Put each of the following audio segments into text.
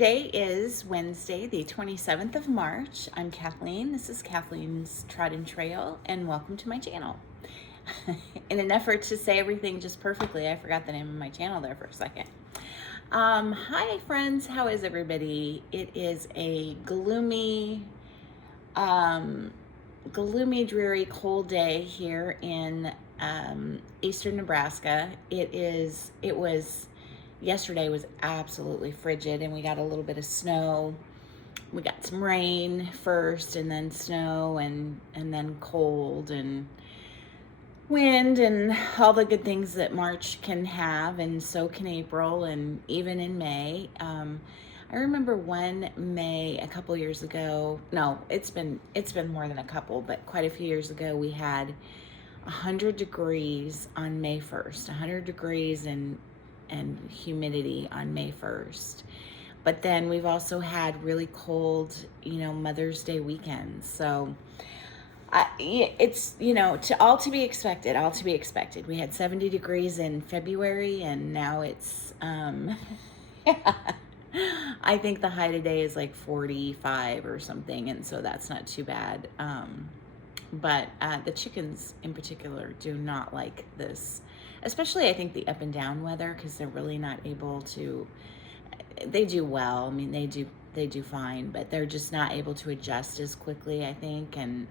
today is Wednesday, the 27th of March. I'm Kathleen. This is Kathleen's Trodden Trail, and welcome to my channel. In an effort to say everything just perfectly, I forgot the name of my channel there for a second. Hi friends, how is everybody? It is a gloomy, dreary, cold day here in eastern Nebraska. Yesterday was absolutely frigid, and we got a little bit of snow. We got some rain first, and then snow, and then cold and wind, and all the good things that March can have, and so can April, and even in May. I remember one May a couple years ago. No, it's been more than a couple, but quite a few years ago, we had 100 degrees on May 1st. 100 degrees and humidity on May 1st. But then we've also had really cold, Mother's Day weekends. So it's, to be expected. We had 70 degrees in February, and now it's, I think the high today is like 45 or something. And so that's not too bad. But the chickens in particular do not like this, especially I think the up and down weather, because they're really not able to. They do well. I mean, they do fine, but they're just not able to adjust as quickly, I think. And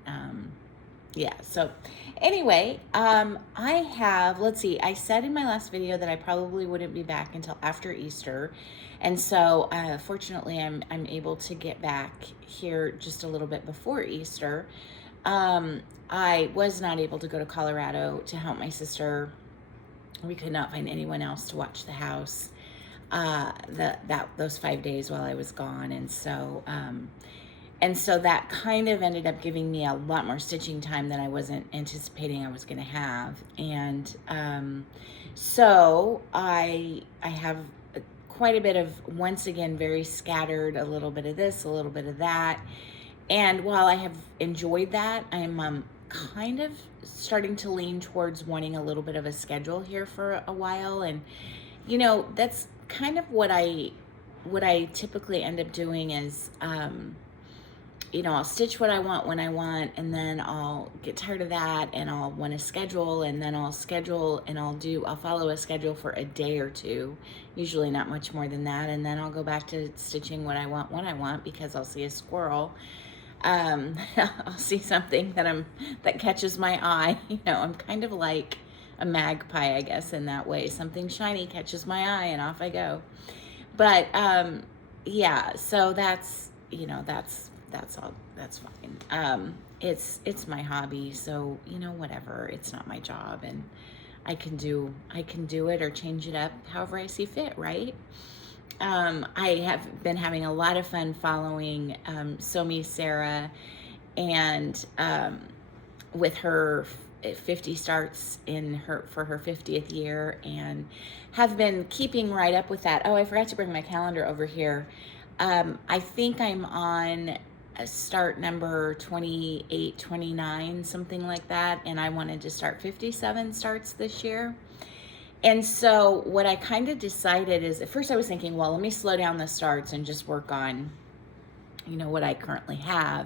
yeah. So anyway, let's see. I said in my last video that I probably wouldn't be back until after Easter, and so fortunately, I'm able to get back here just a little bit before Easter. I was not able to go to Colorado to help my sister. We could not find anyone else to watch the house those 5 days while I was gone, and so that kind of ended up giving me a lot more stitching time than I wasn't anticipating I was going to have. And so I have quite a bit of, once again, very scattered, a little bit of this, a little bit of that. And while I have enjoyed that, I'm kind of starting to lean towards wanting a little bit of a schedule here for a while. And that's kind of what I typically end up doing is I'll stitch what I want when I want, and then I'll get tired of that, and I'll want to schedule, and then I'll schedule, and I'll follow a schedule for a day or two, usually not much more than that, and then I'll go back to stitching what I want when I want, because I'll see a squirrel. I'll see something that catches my eye. I'm kind of like a magpie, I guess, in that way. Something shiny catches my eye, and off I go. But yeah, so that's all. That's fine. It's my hobby, so whatever. It's not my job, and I can do it or change it up however I see fit, right? I have been having a lot of fun following Somi Sarah, and with her 50 starts for her 50th year, and have been keeping right up with that. Oh, I forgot to bring my calendar over here. I think I'm on start number 28, 29, something like that, and I wanted to start 57 starts this year. And so what I kind of decided is, at first I was thinking, well, let me slow down the starts and just work on, what I currently have.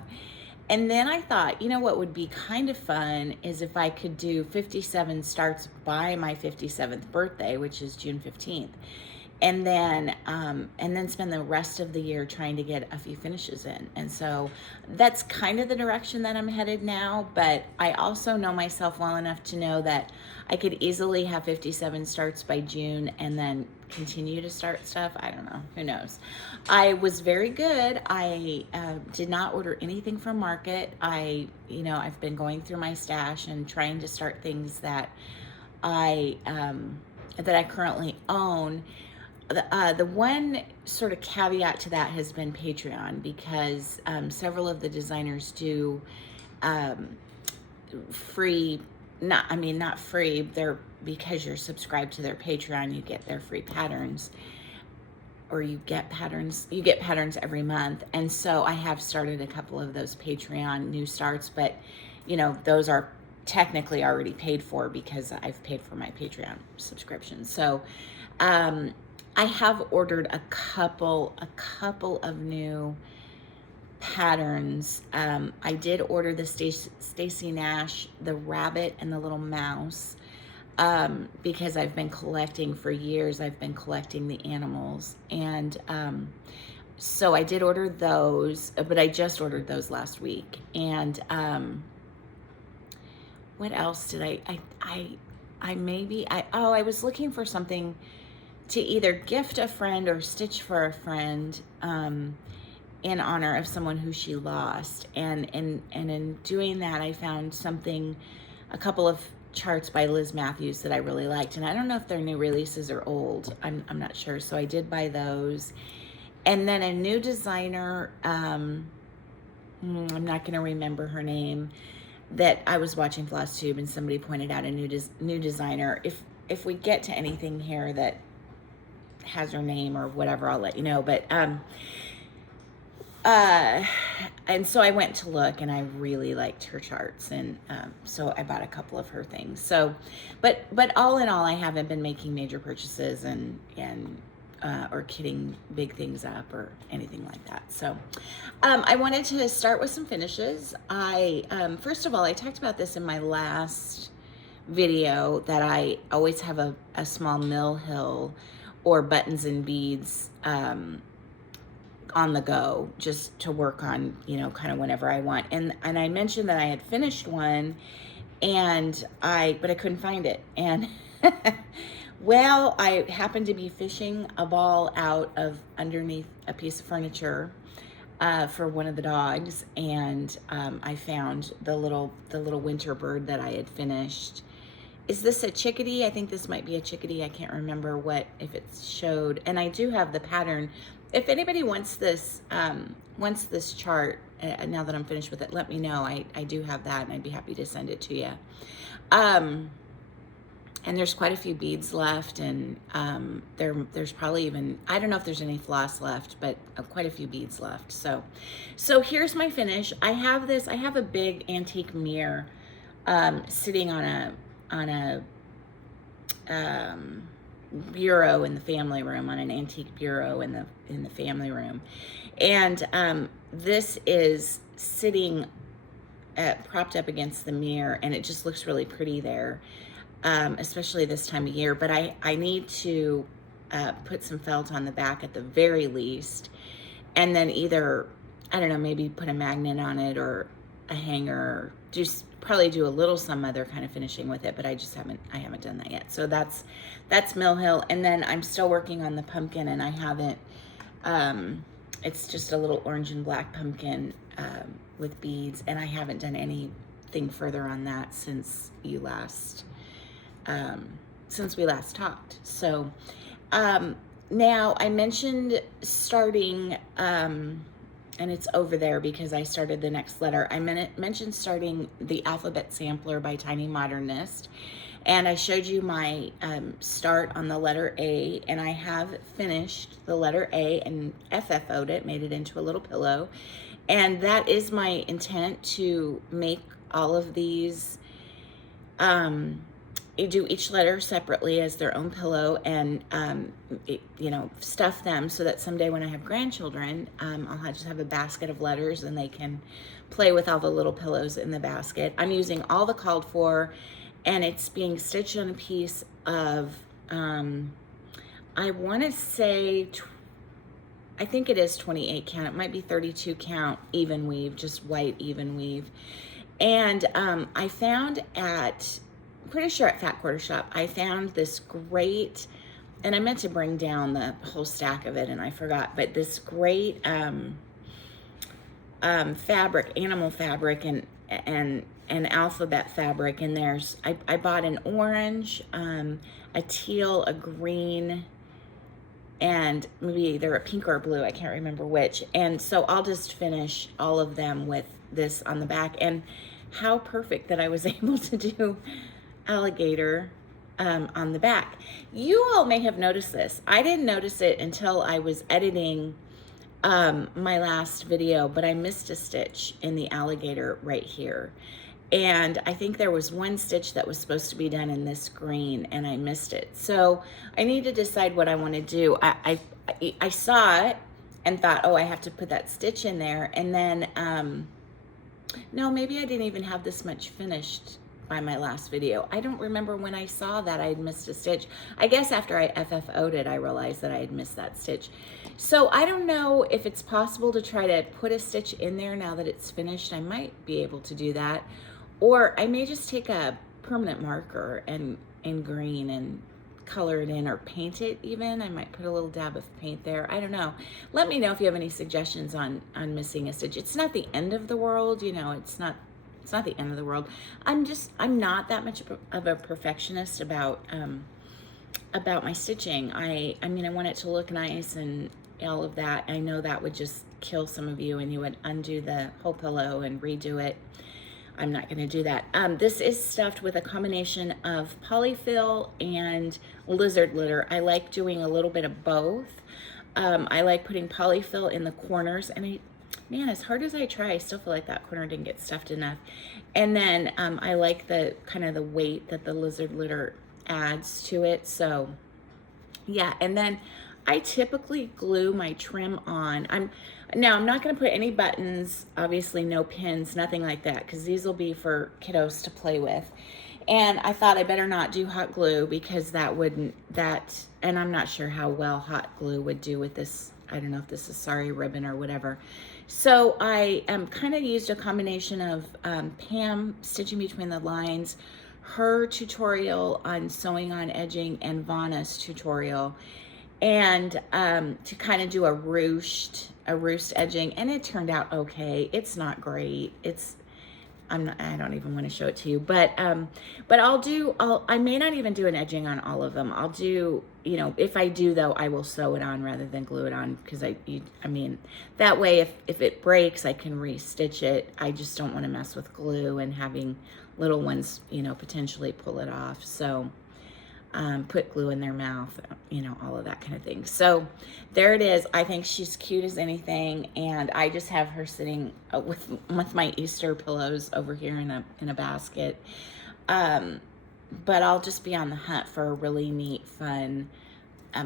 And then I thought, what would be kind of fun is if I could do 57 starts by my 57th birthday, which is June 15th. And then spend the rest of the year trying to get a few finishes in. And so that's kind of the direction that I'm headed now. But I also know myself well enough to know that I could easily have 57 starts by June and then continue to start stuff. I don't know. Who knows? I was very good. I did not order anything from Market. I've been going through my stash and trying to start things that I currently own. The one sort of caveat to that has been Patreon, because several of the designers do free, not free, because you're subscribed to their Patreon, you get their free patterns, or you get patterns every month. And so I have started a couple of those Patreon new starts, but those are technically already paid for because I've paid for my Patreon subscription. So I have ordered a couple of new patterns. I did order the Stacy Nash, the rabbit and the little mouse, because I've been collecting for years. I've been collecting the animals, and so I did order those, but I just ordered those last week. And what else did I was looking for something to either gift a friend or stitch for a friend, in honor of someone who she lost. And in doing that, I found a couple of charts by Liz Matthews that I really liked. And I don't know if they're new releases or old. I'm not sure. So I did buy those. And then a new designer, I'm not going to remember her name, that I was watching FlossTube and somebody pointed out a new designer. If we get to anything here that has her name or whatever, I'll let you know. But and so I went to look, and I really liked her charts, and so I bought a couple of her things. So, but all in all, I haven't been making major purchases and or kitting big things up or anything like that. So, I wanted to start with some finishes. First of all, I talked about this in my last video, that I always have a small mill hill or buttons and beads on the go, just to work on, kind of whenever I want. And I mentioned that I had finished one, but I couldn't find it. And well, I happened to be fishing a ball out of underneath a piece of furniture for one of the dogs, and I found the little winter bird that I had finished. Is this a chickadee? I think this might be a chickadee. I can't remember if it showed. And I do have the pattern. If anybody wants this chart, now that I'm finished with it, let me know. I do have that, and I'd be happy to send it to you. And there's quite a few beads left, and there's probably even, I don't know if there's any floss left, but quite a few beads left. So here's my finish. I have a big antique mirror sitting on a bureau in the family room, on an antique bureau in the family room. And this is sitting propped up against the mirror, and it just looks really pretty there, especially this time of year. But I need to put some felt on the back at the very least, and then either, I don't know, maybe put a magnet on it or a hanger, just probably do a little some other kind of finishing with it, but I haven't done that yet. So that's Mill Hill. And then I'm still working on the pumpkin, and I haven't, it's just a little orange and black pumpkin with beads, and I haven't done anything further on that since we last talked. So now I mentioned starting, and it's over there because I started the next letter. I mentioned starting the alphabet sampler by Tiny Modernist, and I showed you my start on the letter A, and I have finished the letter A and FFO'd it, made it into a little pillow, and that is my intent, to make all of these, do each letter separately as their own pillow, and stuff them so that someday when I have grandchildren, I'll just have a basket of letters, and they can play with all the little pillows in the basket. I'm using all the called for, and it's being stitched on a piece of, I want to say, I think it is 28 count. It might be 32 count even weave, just white even weave. And I found pretty sure at Fat Quarter Shop, I found this great, and I meant to bring down the whole stack of it, and I forgot, but this great fabric, animal fabric, and alphabet fabric. And I bought an orange, a teal, a green, and maybe either a pink or a blue, I can't remember which. And so I'll just finish all of them with this on the back. And how perfect that I was able to do alligator on the back. You all may have noticed this. I didn't notice it until I was editing my last video, but I missed a stitch in the alligator right here. And I think there was one stitch that was supposed to be done in this green and I missed it. So I need to decide what I want to do. I saw it and thought, oh, I have to put that stitch in there. And then, no, maybe I didn't even have this much finished by my last video. I don't remember when I saw that I had missed a stitch. I guess after I FFO'd it, I realized that I had missed that stitch. So I don't know if it's possible to try to put a stitch in there now that it's finished. I might be able to do that. Or I may just take a permanent marker and in green and color it in, or paint it even. I might put a little dab of paint there. I don't know. Let me know if you have any suggestions on missing a stitch. It's not the end of the world, you know, it's not the end of the world. I'm not that much of a perfectionist about my stitching. I mean, I want it to look nice and all of that. I know that would just kill some of you and you would undo the whole pillow and redo it. I'm not going to do that. This is stuffed with a combination of polyfill and lizard litter. I like doing a little bit of both. I like putting polyfill in the corners, and man, as hard as I try, I still feel like that corner didn't get stuffed enough. And then I like the kind of the weight that the lizard litter adds to it. So yeah, and then I typically glue my trim on. I'm not going to put any buttons, obviously no pins, nothing like that, because these will be for kiddos to play with. And I thought I better not do hot glue because and I'm not sure how well hot glue would do with this. I don't know if this is sari ribbon or whatever. So I kind of used a combination of Pam stitching between the lines, her tutorial on sewing on edging, and Vanna's tutorial, and to kind of do a ruched edging, and it turned out okay. It's not great. I don't even want to show it to you, but I may not even do an edging on all of them. I'll do, you know, if I do though, I will sew it on rather than glue it on, because I mean, that way if it breaks, I can restitch it. I just don't want to mess with glue and having little ones, you know, potentially pull it off. So put glue in their mouth, you know, all of that kind of thing. So there it is. I think she's cute as anything, and I just have her sitting with my Easter pillows over here in a basket. But I'll just be on the hunt for a really neat, fun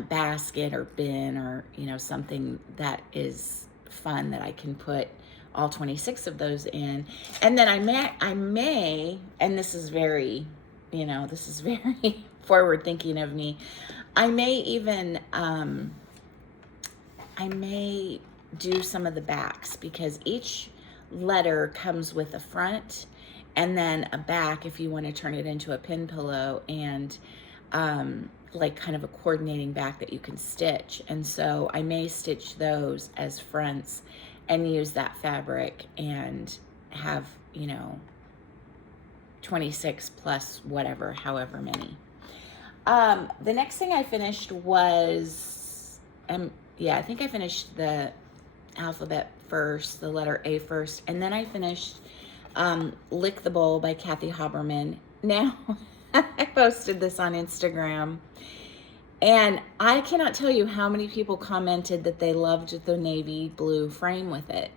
basket or bin, or, you know, something that is fun that I can put all 26 of those in. And then I may, and this is very, you know, this is very forward thinking of me, I may even I may do some of the backs, because each letter comes with a front and then a back if you want to turn it into a pin pillow, and like kind of a coordinating back that you can stitch. And so I may stitch those as fronts and use that fabric and have, you know, 26 plus whatever, however many. The next thing I finished was, I think I finished the alphabet first, the letter A first, and then I finished Lick the Bowl by Kathy Haberman. Now, I posted this on Instagram, and I cannot tell you how many people commented that they loved the navy blue frame with it.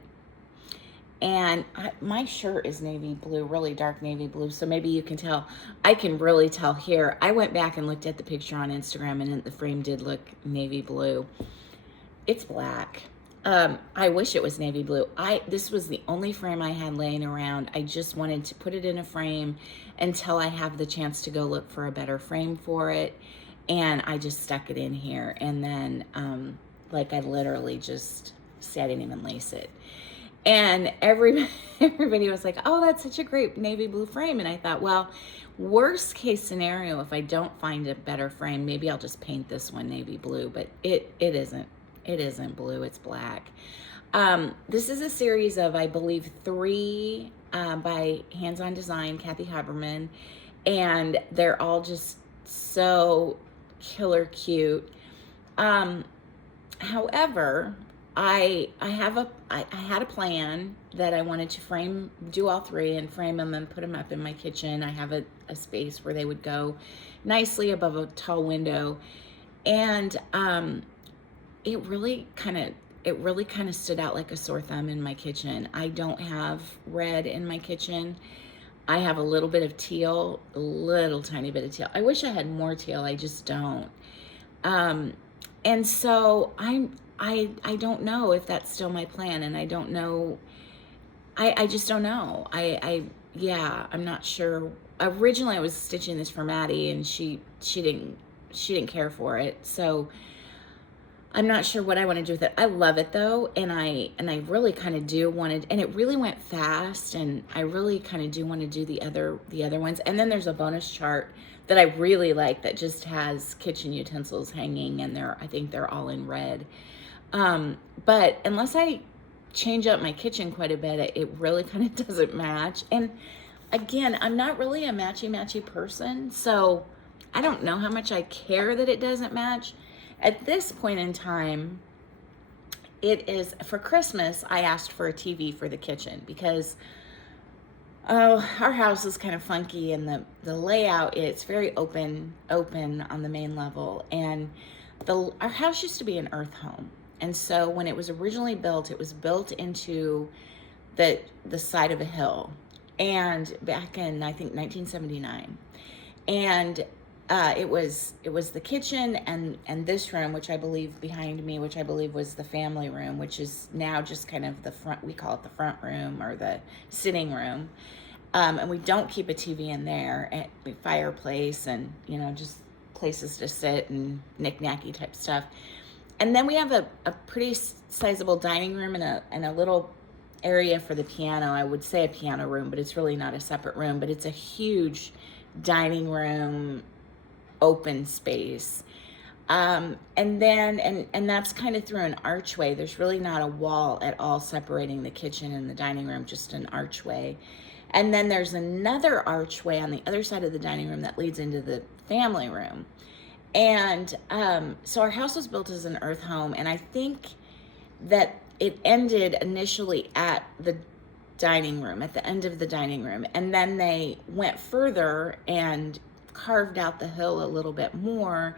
And my shirt is navy blue, really dark navy blue, so maybe you can tell. I can really tell here. I went back and looked at the picture on Instagram, and the frame did look navy blue. It's black. I wish it was navy blue. This was the only frame I had laying around. I just wanted to put it in a frame until I have the chance to go look for a better frame for it. And I just stuck it in here. And then, like, I literally just I didn't even lace it. And everybody was like, oh, that's such a great navy blue frame. And I thought, well, worst case scenario, if I don't find a better frame, maybe I'll just paint this one navy blue. But it isn't blue, it's black. This is a series of, I believe, 3 by Hands On Design, Kathy Haberman. And they're all just so killer cute. However, I had a plan that I wanted to do all 3 and frame them and put them up in my kitchen. I have a space where they would go nicely above a tall window. And it really kind of stood out like a sore thumb in my kitchen. I don't have red in my kitchen. I have a little bit of teal, a little tiny bit of teal. I wish I had more teal. I just don't. Um, and so I don't know if that's still my plan, and I don't know. I just don't know. Yeah, I'm not sure. Originally, I was stitching this for Maddie, and she didn't care for it. So I'm not sure what I want to do with it. I love it though, and I really kind of do want to, and it really went fast, and I really kind of do want to do the other ones. And then there's a bonus chart that I really like that just has kitchen utensils hanging, and I think they're all in red. But unless I change up my kitchen quite a bit, it really kind of doesn't match. And again, I'm not really a matchy person, so I don't know how much I care that it doesn't match. At this point in time, it is for Christmas. I asked for a TV for the kitchen because our house is kind of funky, and the layout, it's very open on the main level, and our house used to be an earth home. And so when it was originally built, it was built into the side of a hill, and back in, I think, 1979. And it was the kitchen and this room, which I believe behind me, which I believe was the family room, which is now just kind of the front. We call it the front room or the sitting room. And we don't keep a TV in there, and fireplace, and just places to sit and knick-knacky type stuff. And then we have a pretty sizable dining room and a little area for the piano. I would say a piano room, but it's really not a separate room, but it's a huge dining room, open space. And that's kind of through an archway. There's really not a wall at all separating the kitchen and the dining room, just an archway. And then there's another archway on the other side of the dining room that leads into the family room. And so our house was built as an earth home, and I think that it ended initially at the dining room, at the end of the dining room, and then they went further and carved out the hill a little bit more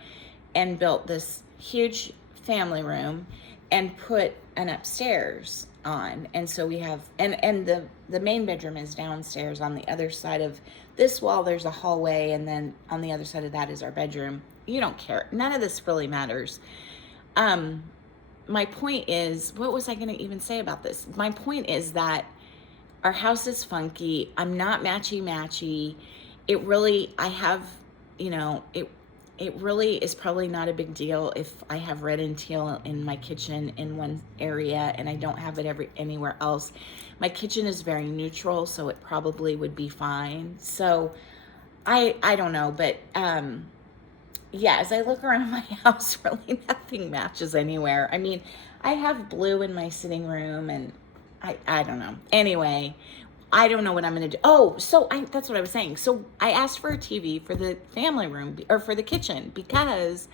and built this huge family room and put an upstairs on. And so we have, and the main bedroom is downstairs. On the other side of this wall, there's a hallway, and then on the other side of that is our bedroom. You don't care. None of this really matters. My point is, what was I going to even say about this? My point is that our house is funky. I'm not matchy. It really, I have, it really is probably not a big deal if I have red and teal in my kitchen in one area and I don't have it anywhere else. My kitchen is very neutral, so it probably would be fine. So I don't know, but yeah, as I look around my house, really nothing matches anywhere. I mean, I have blue in my sitting room, and I don't know. Anyway, I don't know what I'm going to do. Oh, so that's what I was saying. So I asked for a TV for the family room, or for the kitchen, because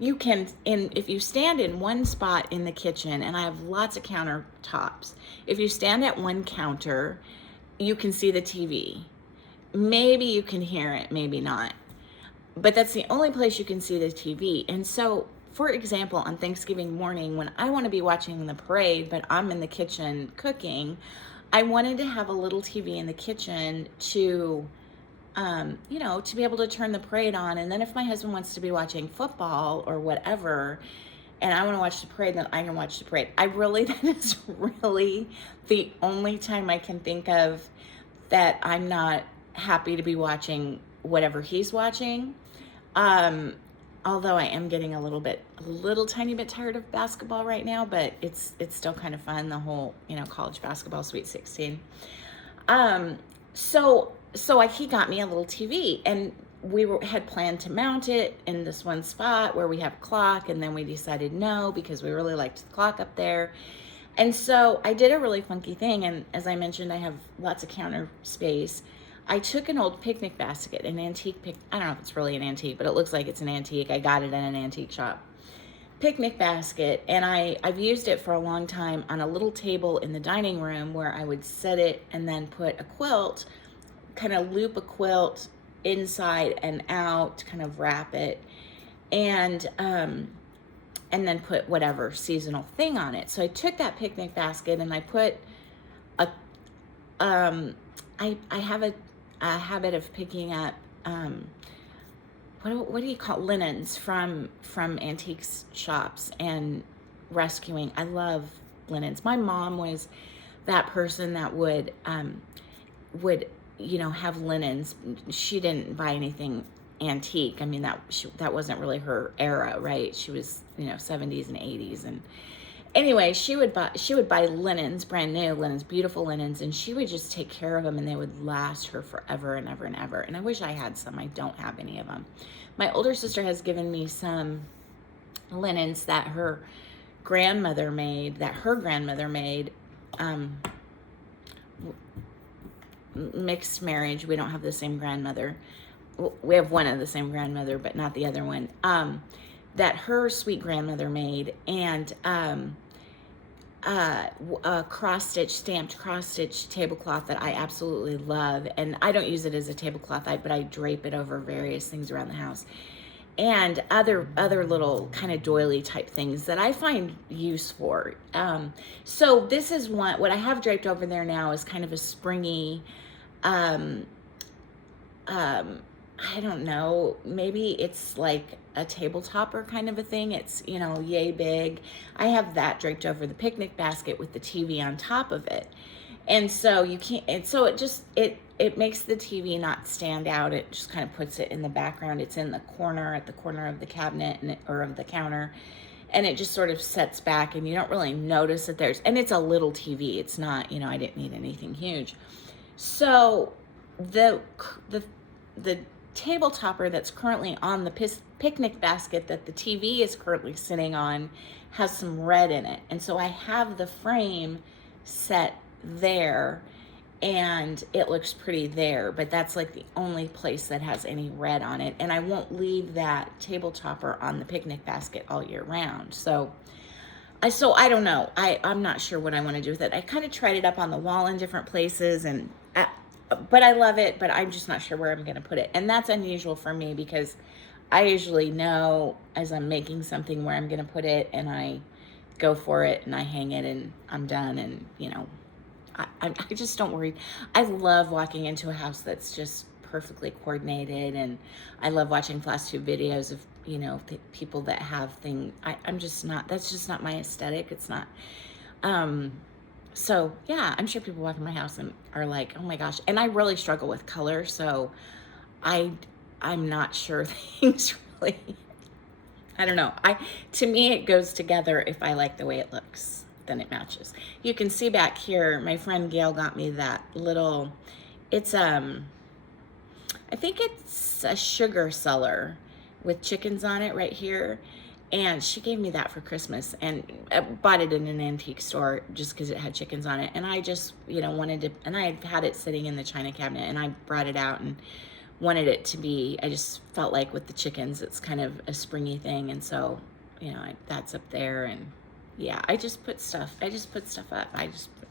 you can, if you stand in one spot in the kitchen, and I have lots of countertops, if you stand at one counter, you can see the TV. Maybe you can hear it, maybe not. But that's the only place you can see the TV. And so, for example, on Thanksgiving morning, when I want to be watching the parade, but I'm in the kitchen cooking, I wanted to have a little TV in the kitchen to, to be able to turn the parade on. And then if my husband wants to be watching football or whatever, and I want to watch the parade, then I can watch the parade. That is really the only time I can think of that I'm not happy to be watching whatever he's watching. Although I am getting a little tiny bit tired of basketball right now, but it's still kind of fun, the whole, college basketball Sweet 16. So he got me a little TV, and we had planned to mount it in this one spot where we have a clock, and then we decided no, because we really liked the clock up there. And so I did a really funky thing, and as I mentioned, I have lots of counter space. I took an old picnic basket, an antique I don't know if it's really an antique, but it looks like it's an antique. I got it at an antique shop. Picnic basket, and I've used it for a long time on a little table in the dining room where I would set it and then put a quilt, kind of loop a quilt inside and out, kind of wrap it, and then put whatever seasonal thing on it. So I took that picnic basket and I put I have a habit of picking up, what do you call linens from antiques shops and rescuing. I love linens. My mom was that person that would have linens. She didn't buy anything antique. I mean, that wasn't really her era, right? She was 70s and 80s, and anyway, she would buy linens, brand new linens, beautiful linens, and she would just take care of them, and they would last her forever and ever and ever. And I wish I had some. I don't have any of them. My older sister has given me some linens that her grandmother made, mixed marriage. We don't have the same grandmother. We have one of the same grandmother, but not the other one. That her sweet grandmother made, and a stamped cross-stitch tablecloth that I absolutely love. And I don't use it as a tablecloth, but I drape it over various things around the house. And other little kind of doily type things that I find use for. So this is what I have draped over there now is kind of a springy, I don't know, maybe it's like a table topper kind of a thing. It's, yay big. I have that draped over the picnic basket with the TV on top of it. And so you can't, and so it makes the TV not stand out. It just kind of puts it in the background. It's in the corner, at the corner of the cabinet or of the counter. And it just sort of sets back, and you don't really notice that and it's a little TV. It's not, I didn't need anything huge. So the table topper that's currently on the picnic basket that the TV is currently sitting on has some red in it. And so I have the frame set there, and it looks pretty there, but that's like the only place that has any red on it. And I won't leave that table topper on the picnic basket all year round. So I don't know. I'm not sure what I want to do with it. I kind of tried it up on the wall in different places, but I love it, but I'm just not sure where I'm going to put it. And that's unusual for me because I usually know as I'm making something where I'm going to put it, and I go for it and I hang it and I'm done. And, I just don't worry. I love walking into a house that's just perfectly coordinated, and I love watching flash tube videos of, people that have things. That's just not my aesthetic. It's not. So yeah, I'm sure people walk in my house and are like, oh my gosh. And I really struggle with color. So I'm not sure things really, I don't know. To me, it goes together. If I like the way it looks, then it matches. You can see back here, my friend Gail got me that little, I think it's a sugar cellar with chickens on it right here. And she gave me that for Christmas, and I bought it in an antique store just because it had chickens on it. And I just, wanted to, and I had it sitting in the china cabinet, and I brought it out and wanted it to be, I just felt like with the chickens, it's kind of a springy thing. And so, that's up there. And yeah, I just put stuff up.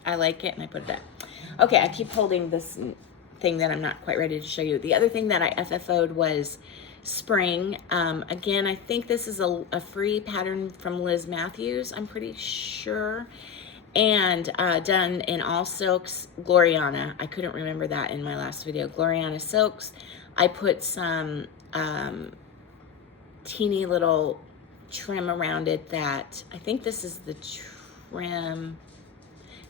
I like it, and I put it up. Okay, I keep holding this thing that I'm not quite ready to show you. The other thing that I FFO'd was spring. Again, I think this is a free pattern from Liz Matthews, I'm pretty sure, and done in all silks. Gloriana, I couldn't remember that in my last video. Gloriana silks. I put some teeny little trim around it that, I think this is the trim.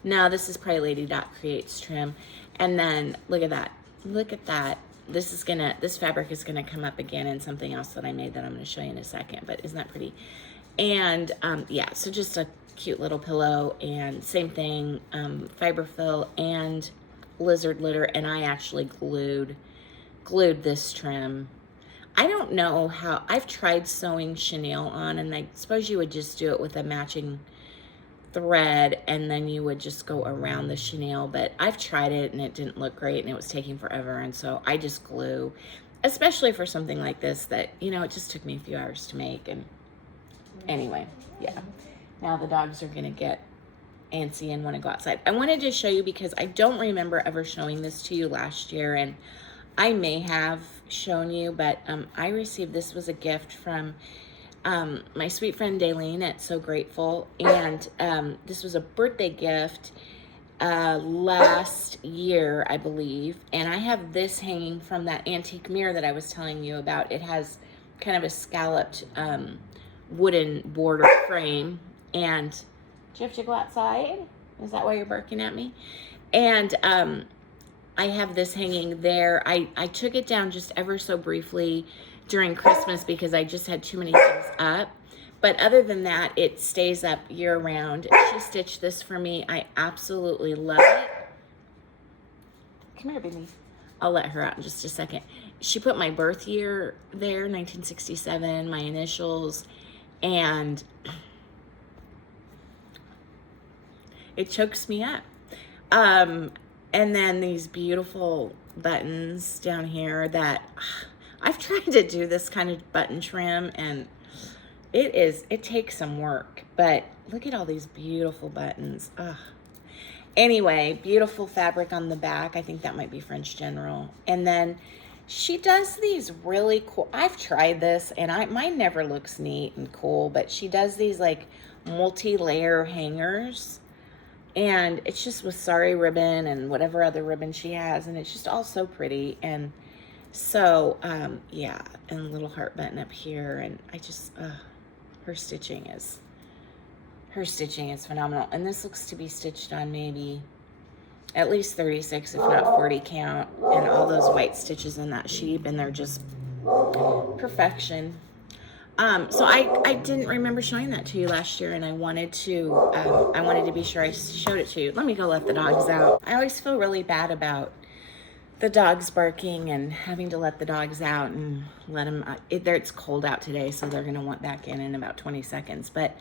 No, this is probably Lady Dot Creates trim. And then look at that. This fabric is gonna come up again in something else that I made that I'm gonna show you in a second, but isn't that pretty? And yeah, so just a cute little pillow, and same thing, fiberfill and lizard litter, and I actually glued this trim. I don't know how, I've tried sewing chenille on, and I suppose you would just do it with a matching thread, and then you would just go around the chenille, but I've tried it and it didn't look great, and it was taking forever, and so I just glue, especially for something like this that, it just took me a few hours to make. And anyway, yeah, now the dogs are gonna get antsy and want to go outside. I wanted to show you because I don't remember ever showing this to you last year, and I may have shown you, but I received, this was a gift from my sweet friend Daleen at So Grateful, and this was a birthday gift, last year, I believe. And I have this hanging from that antique mirror that I was telling you about. It has kind of a scalloped wooden border frame. And do you have to go outside? Is that why you're barking at me? And I have this hanging there. I took it down just ever so briefly during Christmas because I just had too many things up. But other than that, it stays up year round. She stitched this for me. I absolutely love it. Come here, baby. I'll let her out in just a second. She put my birth year there, 1967, my initials, and it chokes me up. And then these beautiful buttons down here that I've tried to do this kind of button trim, and it takes some work, but look at all these beautiful buttons. Ugh. Anyway, beautiful fabric on the back. I think that might be French General. And then she does these really cool, I've tried this and mine never looks neat and cool, but she does these like multi-layer hangers, and it's just with sari ribbon and whatever other ribbon she has, and it's just all so pretty. And so yeah, and a little heart button up here, and I just her stitching is phenomenal. And this looks to be stitched on maybe at least 36, if not 40 count, and all those white stitches in that sheep, and they're just perfection. So I didn't remember showing that to you last year, and I wanted to be sure I showed it to you. Let me go let the dogs out. I always feel really bad about the dogs barking and having to let the dogs out and let them, it's cold out today, so they're going to want back in about 20 seconds. But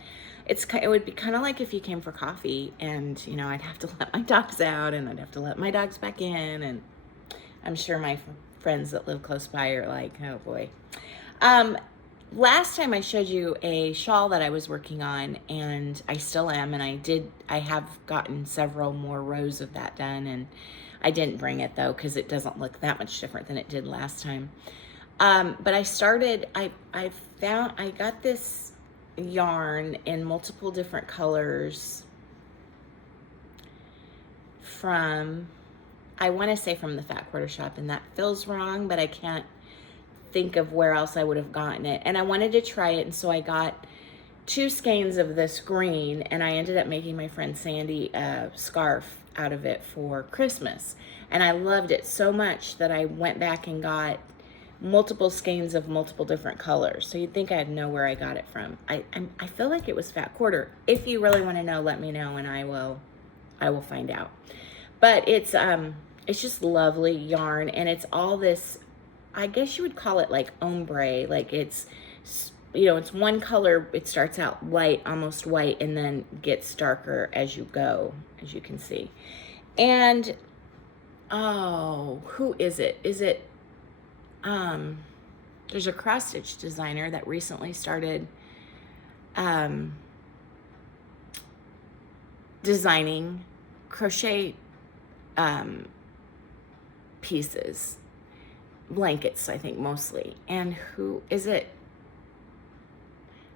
it would be kind of like if you came for coffee, and, you know, I'd have to let my dogs out, and I'd have to let my dogs back in. And I'm sure my friends that live close by are like, oh boy. Last time I showed you a shawl that I was working on, and I still am, and I have gotten several more rows of that done, and I didn't bring it though because it doesn't look that much different than it did last time. But I got this yarn in multiple different colors from, I want to say from the Fat Quarter Shop, and that feels wrong, but I can't think of where else I would have gotten it. And I wanted to try it, and so I got 2 skeins of this green, and I ended up making my friend Sandy a scarf out of it for Christmas. And I loved it so much that I went back and got multiple skeins of multiple different colors. So you'd think I'd know where I got it from. I feel like it was Fat Quarter. If you really want to know, let me know, and I will find out. But it's just lovely yarn, and it's all this, I guess you would call it like ombre, like it's, you know, it's one color. It starts out light, almost white, and then gets darker as you go, as you can see. And, oh, who is it? Is it, there's a cross stitch designer that recently started designing crochet pieces, blankets, I think mostly. And who is it?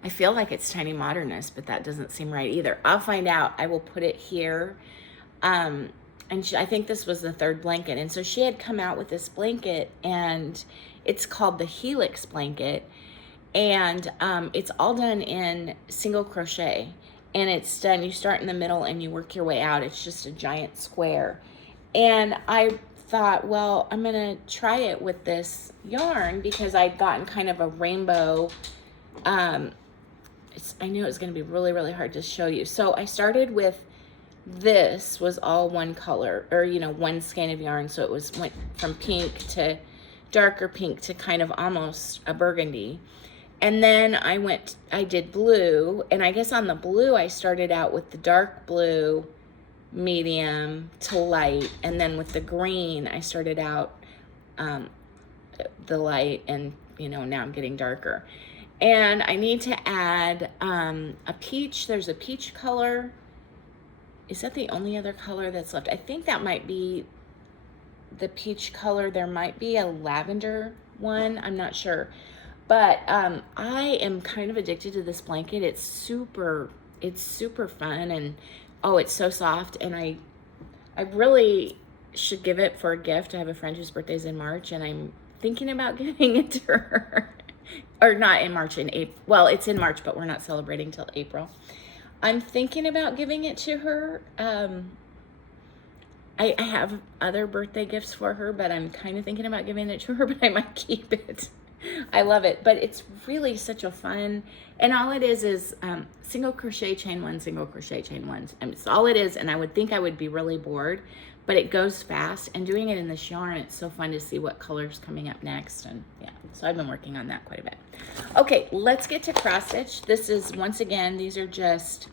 I feel like it's Tiny Modernist, but that doesn't seem right either. I'll find out. I will put it here. And I think this was the 3rd blanket. And so she had come out with this blanket, and it's called the Helix blanket. And it's all done in single crochet. And it's done, you start in the middle and you work your way out. It's just a giant square. And I thought, well, I'm gonna try it with this yarn because I'd gotten kind of a rainbow, I knew it was going to be really, really hard to show you. So I started with, this was all one color, or, you know, one skein of yarn. So it went from pink to darker pink to kind of almost a burgundy. And then I did blue. And I guess on the blue, I started out with the dark blue, medium to light. And then with the green, I started out the light, and, you know, now I'm getting darker. And I need to add a peach. There's a peach color. Is that the only other color that's left? I think that might be the peach color. There might be a lavender one. I'm not sure. But I am kind of addicted to this blanket. It's super fun, and oh, it's so soft. And I really should give it for a gift. I have a friend whose birthday's in March, and I'm thinking about giving it to her. Or not in March, in April. Well, it's in March, but we're not celebrating till April. I'm thinking about giving it to her. I have other birthday gifts for her, but I'm kind of thinking about giving it to her, but I might keep it. I love it, but it's really such a fun, and all it is single crochet chain one, single crochet chain one. And it's all it is, and I would think I would be really bored, but it goes fast, and doing it in this yarn, it's so fun to see what color's coming up next, and yeah, so I've been working on that quite a bit. Okay, let's get to cross stitch. This is, once again, these are just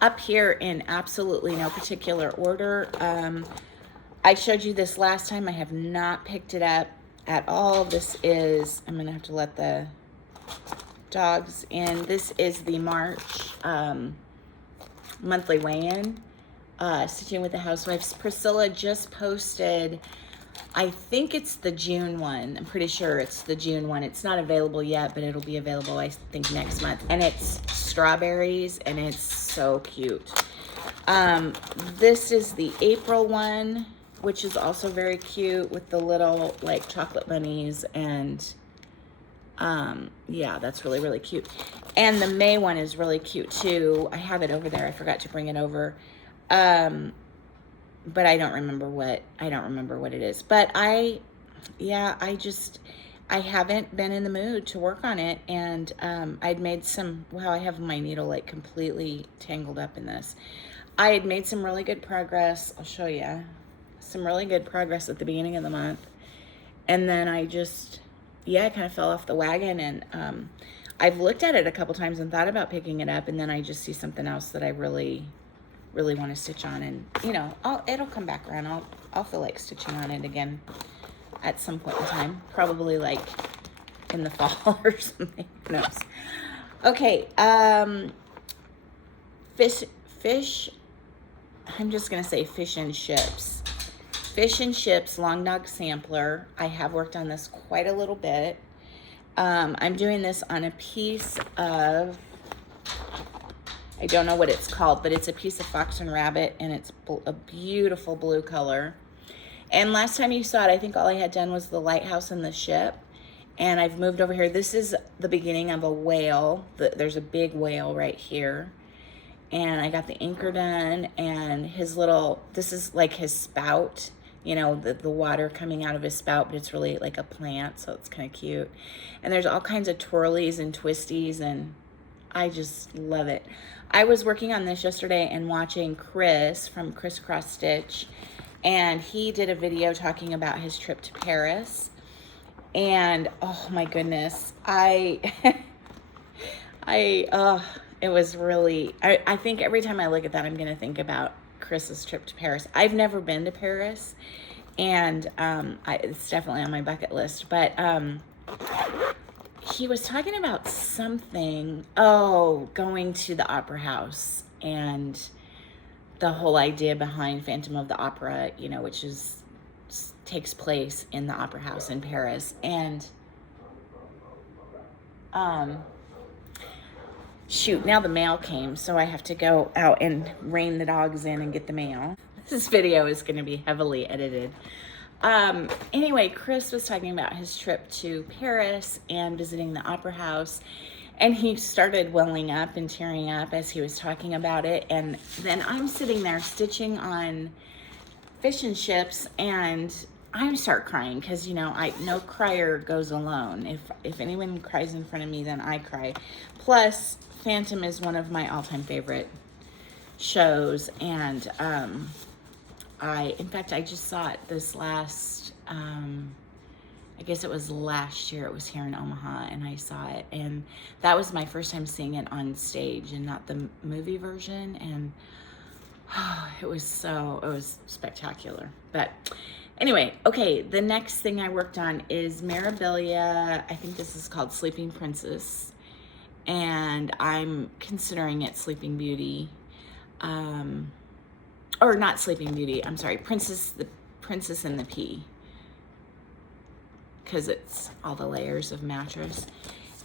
up here in absolutely no particular order. I showed you this last time. I have not picked it up at all. This is, I'm gonna have to let the dogs in. This is the March monthly weigh-in, Stitching with the Housewives. Priscilla just posted, I think it's the June one. I'm pretty sure it's the June one. It's not available yet, but it'll be available, I think, next month. And it's strawberries, and it's so cute. This is the April one, which is also very cute with the little like chocolate bunnies, and yeah, that's really, really cute. And the May one is really cute too. I have it over there. I forgot to bring it over. But I don't remember what it is. But I haven't been in the mood to work on it, and I'd made some, wow, I have my needle like completely tangled up in this. I had made some really good progress. I'll show you some really good progress at the beginning of the month, and then I just, yeah, I kind of fell off the wagon, and I've looked at it a couple times and thought about picking it up, and then I just see something else that I really want to stitch on, and you know, it'll come back around. I'll feel like stitching on it again at some point in time, probably like in the fall or something. Who knows? Okay, fish. I'm just gonna say fish and ships. Fish and Ships Long Dog Sampler. I have worked on this quite a little bit. I'm doing this on a piece of, I don't know what it's called, but it's a piece of Fox and Rabbit, and it's a beautiful blue color. And last time you saw it, I think all I had done was the lighthouse and the ship, and I've moved over here. This is the beginning of a whale. There's a big whale right here, and I got the anchor done, and his little, this is like his spout, you know, the water coming out of his spout, but it's really like a plant, so it's kind of cute. And there's all kinds of twirlies and twisties, and I just love it. I was working on this yesterday and watching Chris from Crisscross Stitch, and he did a video talking about his trip to Paris. And oh my goodness, it was really, I think every time I look at that, I'm gonna think about Chris's trip to Paris. I've never been to Paris, and it's definitely on my bucket list, but he was talking about something, going to the opera house, and the whole idea behind Phantom of the Opera, you know, which takes place in the opera house in Paris. And shoot, now the mail came, so I have to go out and rein the dogs in and get the mail. This video is going to be heavily edited. Anyway, Chris was talking about his trip to Paris and visiting the opera house, and he started welling up and tearing up as he was talking about it. And then I'm sitting there stitching on Fish and Ships, and I start crying because, you know, no crier goes alone. If anyone cries in front of me, then I cry. Plus, Phantom is one of my all-time favorite shows, and in fact, I just saw it this last, I guess it was last year. It was here in Omaha, and I saw it, and that was my first time seeing it on stage and not the movie version, and it was spectacular. But anyway, okay, the next thing I worked on is Mirabilia. I think this is called Sleeping Princess, and I'm considering it Sleeping Beauty. Or not Sleeping Beauty, I'm sorry, the Princess and the Pea, because it's all the layers of mattress.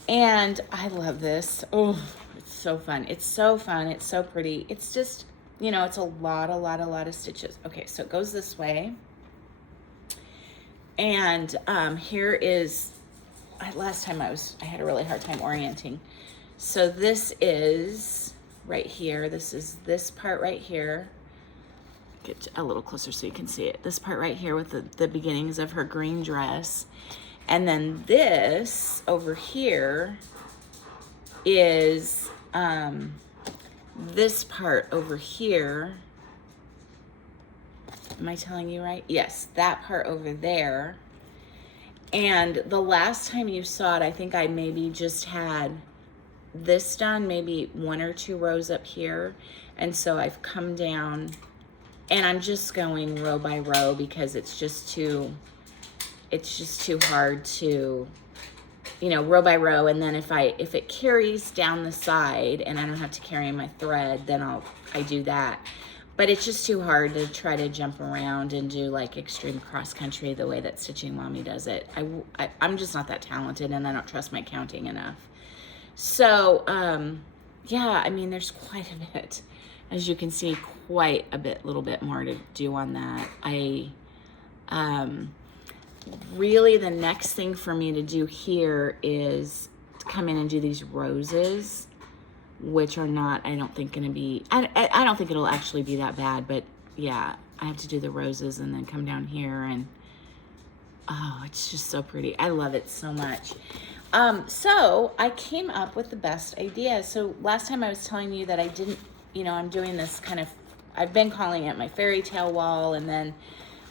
And I love this. Oh, it's so fun. It's so fun. It's so pretty. It's just, you know, it's a lot of stitches. Okay, so it goes this way. And here is, last time I had a really hard time orienting. So this is right here. This is this part right here. Get a little closer so you can see it. This part right here with the beginnings of her green dress. And then this over here is this part over here. Am I telling you right? Yes, that part over there. And the last time you saw it, I think I maybe just had this done, maybe 1 or 2 rows up here. And so I've come down and I'm just going row by row because it's just too hard to, you know, row by row. And then if it carries down the side and I don't have to carry my thread, then I do that. But it's just too hard to try to jump around and do like extreme cross country the way that Stitching Mommy does it. I'm just not that talented, and I don't trust my counting enough. So, yeah, I mean, there's quite a bit, as you can see, quite a little bit more to do on that. Really the next thing for me to do here is to come in and do these roses, which are not, I don't think gonna be, I don't think it'll actually be that bad, but yeah, I have to do the roses and then come down here and, oh, it's just so pretty. I love it so much. So I came up with the best idea. So last time I was telling you that I didn't, you know, I'm doing this kind of, I've been calling it my fairy tale wall, and then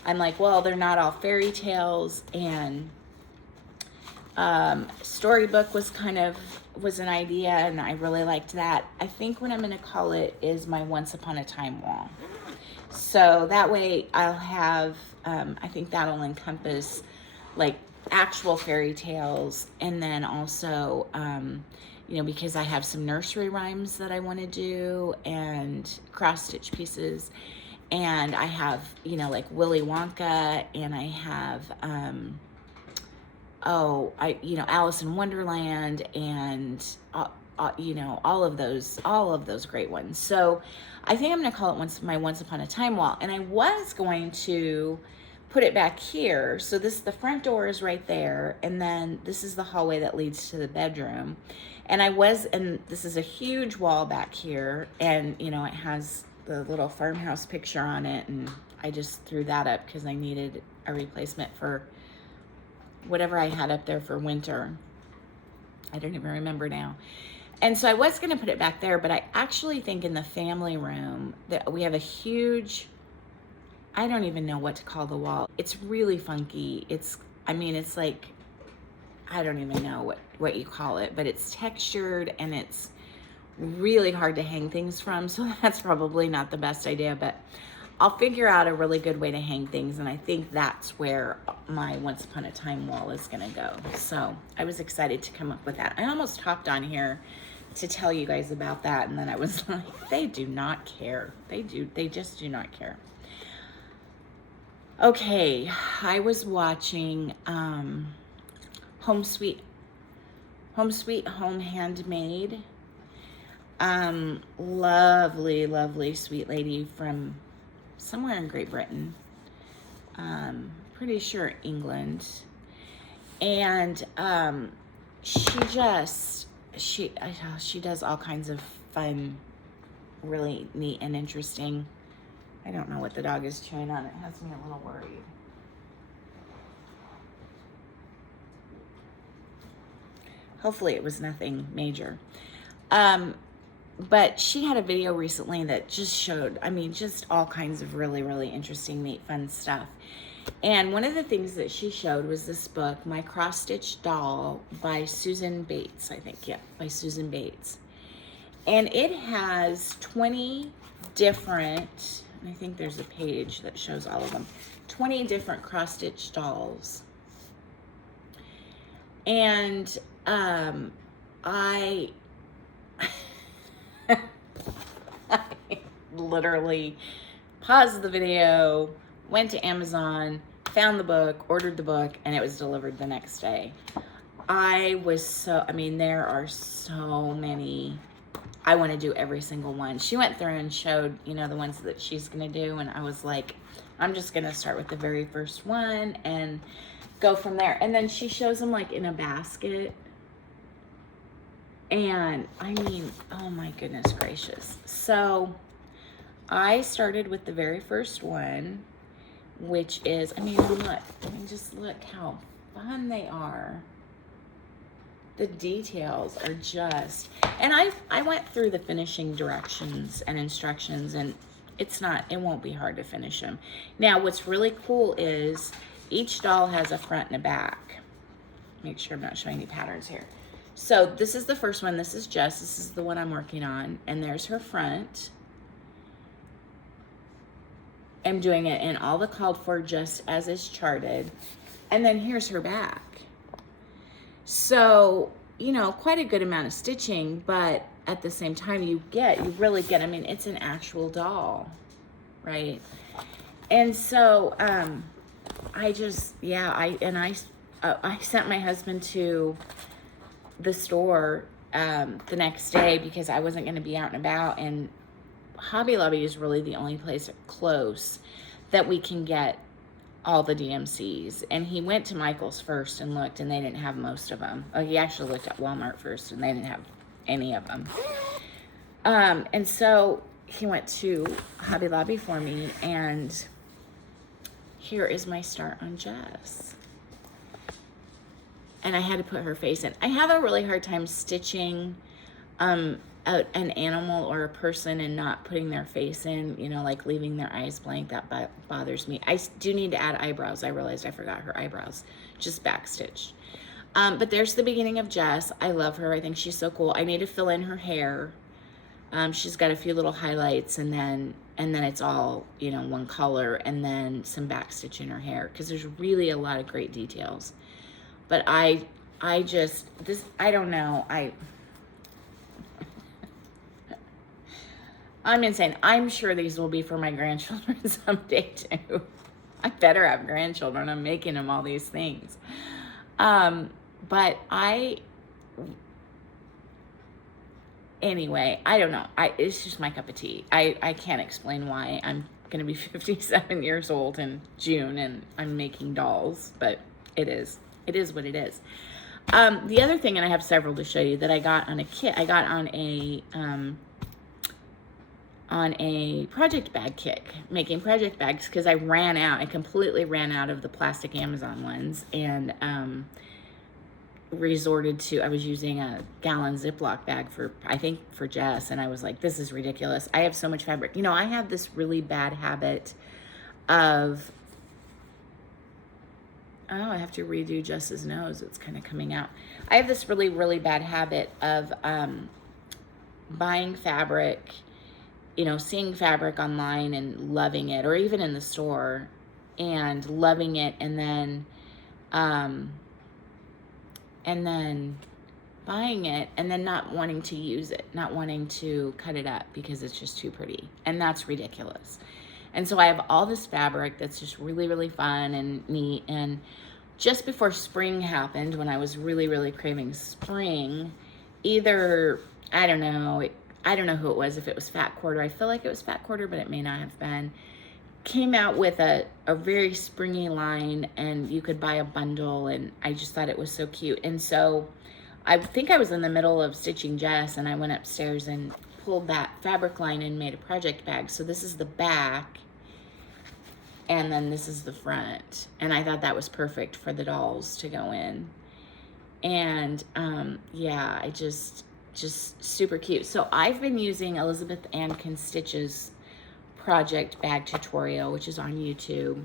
I'm like, well, they're not all fairy tales, and storybook was an idea, and I really liked that. I think what I'm going to call it is my Once Upon a Time wall. So that way I'll have, I think that'll encompass like actual fairy tales, and then also, you know, because I have some nursery rhymes that I want to do and cross stitch pieces, and I have, you know, like Willy Wonka, and I have, you know, Alice in Wonderland, and you know, all of those great ones. So I think I'm going to call it my Once Upon a Time wall. And I was going to put it back here. So the front door is right there, and then this is the hallway that leads to the bedroom. And this is a huge wall back here, and you know, it has the little farmhouse picture on it, and I just threw that up because I needed a replacement for whatever I had up there for winter. I don't even remember now. And so I was going to put it back there, but I actually think in the family room that we have a huge, I don't even know what to call the wall. It's really funky. It's like, I don't even know what you call it, but it's textured and it's really hard to hang things from. So that's probably not the best idea, but I'll figure out a really good way to hang things, and I think that's where my Once Upon a Time wall is gonna go. So I was excited to come up with that. I almost hopped on here to tell you guys about that, and then I was like, they do not care. They just do not care. Okay, I was watching Home Sweet Home Handmade. Lovely sweet lady from somewhere in Great Britain, pretty sure England, and she does all kinds of fun, really neat and interesting. I don't know what the dog is chewing on. It has me a little worried. Hopefully it was nothing major. But she had a video recently that just showed, I mean, just all kinds of really interesting, neat, fun stuff. And one of the things that she showed was this book, My Cross Stitch Doll by Susan Bates, I think. Yeah, by Susan Bates. And it has 20 different, I think there's a page that shows all of them, 20 different cross stitch dolls. And I literally paused the video, went to Amazon, found the book, ordered the book, and it was delivered the next day. There are so many. I want to do every single one. She went through and showed, you know, the ones that she's going to do. And I was like, I'm just going to start with the very first one and go from there. And then she shows them like in a basket. And I mean, oh my goodness gracious. So I started with the very first one, which is, I mean, look, I mean, just look how fun they are. The details are just, and I went through the finishing directions and instructions, and it won't be hard to finish them. Now, what's really cool is each doll has a front and a back. Make sure I'm not showing any patterns here. So this is the first one. This is Jess. This is the one I'm working on, and there's her front. I'm doing it in all the called for, just as is charted. And then here's her back. So, you know, quite a good amount of stitching, but at the same time you really get, I mean, it's an actual doll, right? And so, I sent my husband to the store, the next day because I wasn't going to be out and about, and Hobby Lobby is really the only place close that we can get all the DMCs. And he went to Michael's first and looked, and they didn't have most of them. Oh, he actually looked at Walmart first, and they didn't have any of them. And so he went to Hobby Lobby for me, and here is my start on Jess. And I had to put her face in. I have a really hard time stitching an animal or a person and not putting their face in, you know, like leaving their eyes blank. That bothers me. I do need to add eyebrows. I realized I forgot her eyebrows, just backstitched. But there's the beginning of Jess. I love her. I think she's so cool. I need to fill in her hair. She's got a few little highlights, and then it's all, you know, one color, and then some backstitch in her hair, because there's really a lot of great details. But I don't know. I'm insane. I'm sure these will be for my grandchildren someday too. I better have grandchildren. I'm making them all these things. But anyway, I don't know. It's just my cup of tea. I can't explain why. I'm going to be 57 years old in June, and I'm making dolls, but it is what it is. The other thing, and I have several to show you, that I got on a kit, I got on a project bag kit, making project bags, because I completely ran out of the plastic Amazon ones, and resorted to, I was using a gallon Ziploc bag for Jess, and I was like, this is ridiculous. I have so much fabric. You know, I have this really bad habit of, oh, I have to redo Jess's nose. It's kind of coming out. I have this really, really bad habit of buying fabric, you know, seeing fabric online and loving it, or even in the store and loving it, and then buying it and then not wanting to use it, not wanting to cut it up because it's just too pretty. And that's ridiculous. And so I have all this fabric that's just really, really fun and neat. And just before spring happened, when I was really, really craving spring, either, I don't know who it was, if it was Fat Quarter. I feel like it was Fat Quarter, but it may not have been. Came out with a very springy line, and you could buy a bundle, and I just thought it was so cute. And so I think I was in the middle of stitching Jess, and I went upstairs and pulled that fabric line and made a project bag. So this is the back, and then this is the front. And I thought that was perfect for the dolls to go in. And yeah, I just super cute. So I've been using Elizabeth Ann Can Stitch's project bag tutorial, which is on YouTube.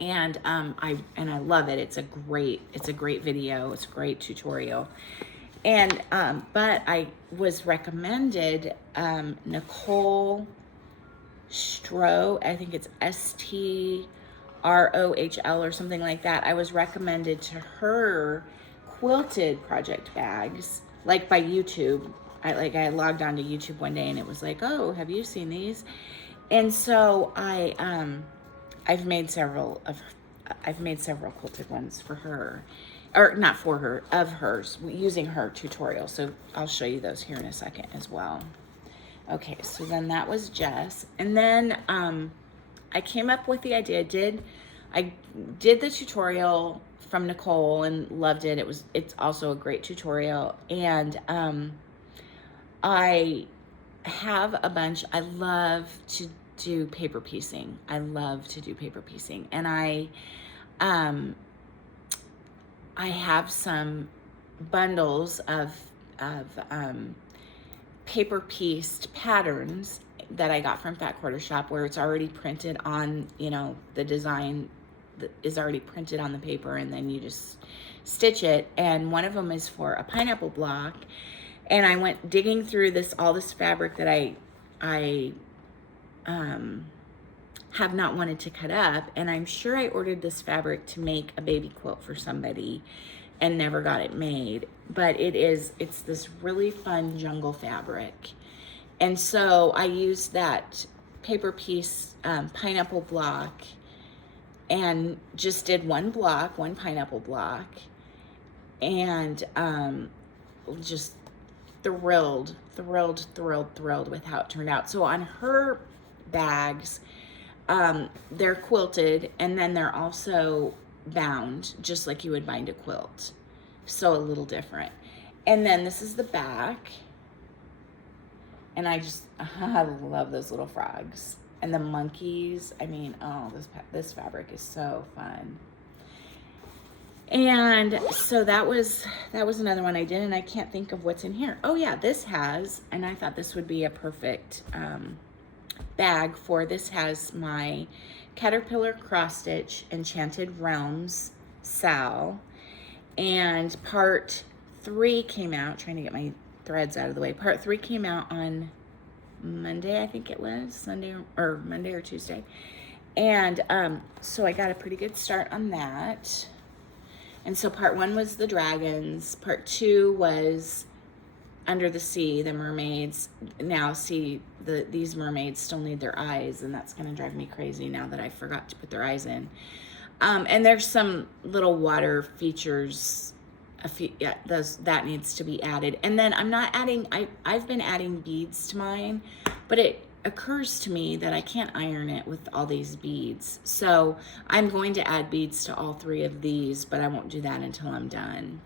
And I love it. It's a great video. It's a great tutorial. And but I was recommended Nicole Stroh, I think it's STROHL or something like that. I was recommended to her quilted project bags, like by YouTube. I logged on to YouTube one day, and it was like, oh, have you seen these? And so I've made several quilted ones for her, or not for her, of hers, using her tutorial. So I'll show you those here in a second as well. Okay, so then that was Jess. And then I came up with the idea, I did the tutorial from Nicole and loved it. It's also a great tutorial. And I have a bunch. I love to do paper piecing. I love to do paper piecing. And I have some bundles of paper pieced patterns that I got from Fat Quarter Shop, where it's already printed on, you know, the design is already printed on the paper, and then you just stitch it. And one of them is for a pineapple block. And I went digging through all this fabric that I have not wanted to cut up. And I'm sure I ordered this fabric to make a baby quilt for somebody and never got it made. But it's this really fun jungle fabric. And so I used that paper piece pineapple block and just did one pineapple block, and just thrilled with how it turned out. So on her bags, they're quilted, and then they're also bound just like you would bind a quilt, so a little different. And then this is the back, and I love those little frogs and the monkeys. I mean, oh, this fabric is so fun. And so that was another one I did, and I can't think of what's in here. Oh yeah, and I thought this would be a perfect bag for this. Has my Caterpillar Cross Stitch Enchanted Realms Sal, and part 3 came out, trying to get my threads out of the way. Part 3 came out on Monday, I think it was, Monday or Tuesday. And so I got a pretty good start on that. And so part 1 was the dragons. Part 2 was Under the Sea, the mermaids. Now see, these mermaids still need their eyes, and that's gonna drive me crazy now that I forgot to put their eyes in. And there's some little water features, that needs to be added. And then I'm not adding, I've been adding beads to mine, but it occurs to me that I can't iron it with all these beads. So I'm going to add beads to all 3 of these, but I won't do that until I'm done.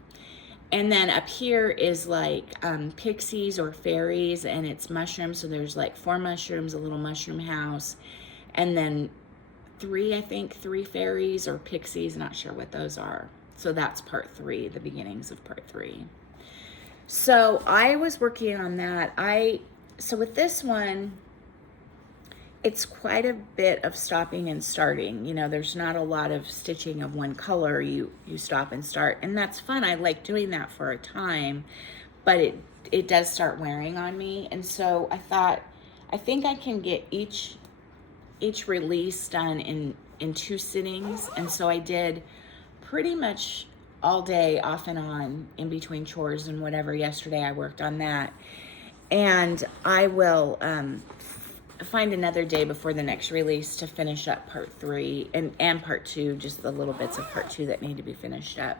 And then up here is like pixies or fairies, and it's mushrooms. So there's like 4 mushrooms, a little mushroom house, and then 3 fairies or pixies, not sure what those are. So that's part 3, the beginnings of part 3. So I was working on that. So with this one, it's quite a bit of stopping and starting. You know, there's not a lot of stitching of one color. You stop and start, and that's fun. I like doing that for a time, but it does start wearing on me. And so I think I can get each release done in 2 sittings. And so I did pretty much all day off and on in between chores and whatever. Yesterday I worked on that, and I will find another day before the next release to finish up part 3 and part 2, just the little bits of part 2 that need to be finished up.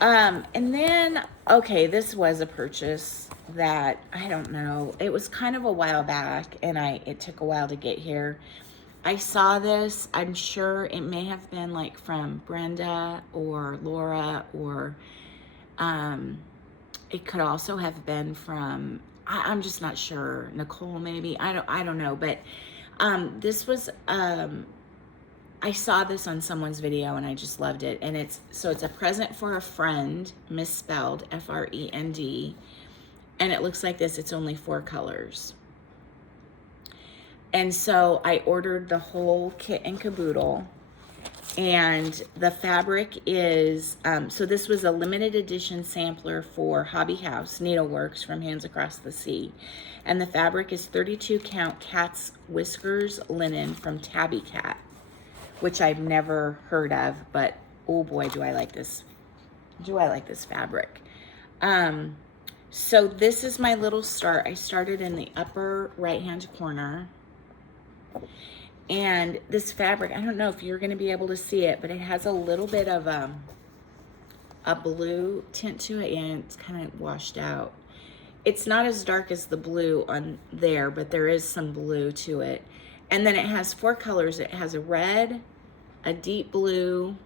And then, okay, this was a purchase that, I don't know, it was kind of a while back, and it took a while to get here. I saw this, I'm sure it may have been like from Brenda or Laura, or it could also have been from, I'm just not sure, Nicole maybe, I don't know, but this was, I saw this on someone's video and I just loved it. And it's a present for a friend, misspelled, F-R-E-N-D, and it looks like this. It's only 4 colors. And so I ordered the whole kit and caboodle, and the fabric is, so this was a limited edition sampler for Hobby House Needleworks from Hands Across the Sea. And the fabric is 32 count cat's whiskers linen from Tabby Cat, which I've never heard of, but oh boy, do I like this fabric. So this is my little start. I started in the upper right-hand corner. And this fabric, I don't know if you're going to be able to see it, but it has a little bit of a blue tint to it, and it's kind of washed out. It's not as dark as the blue on there, but there is some blue to it. And then it has 4 colors. It has a red, a deep blue.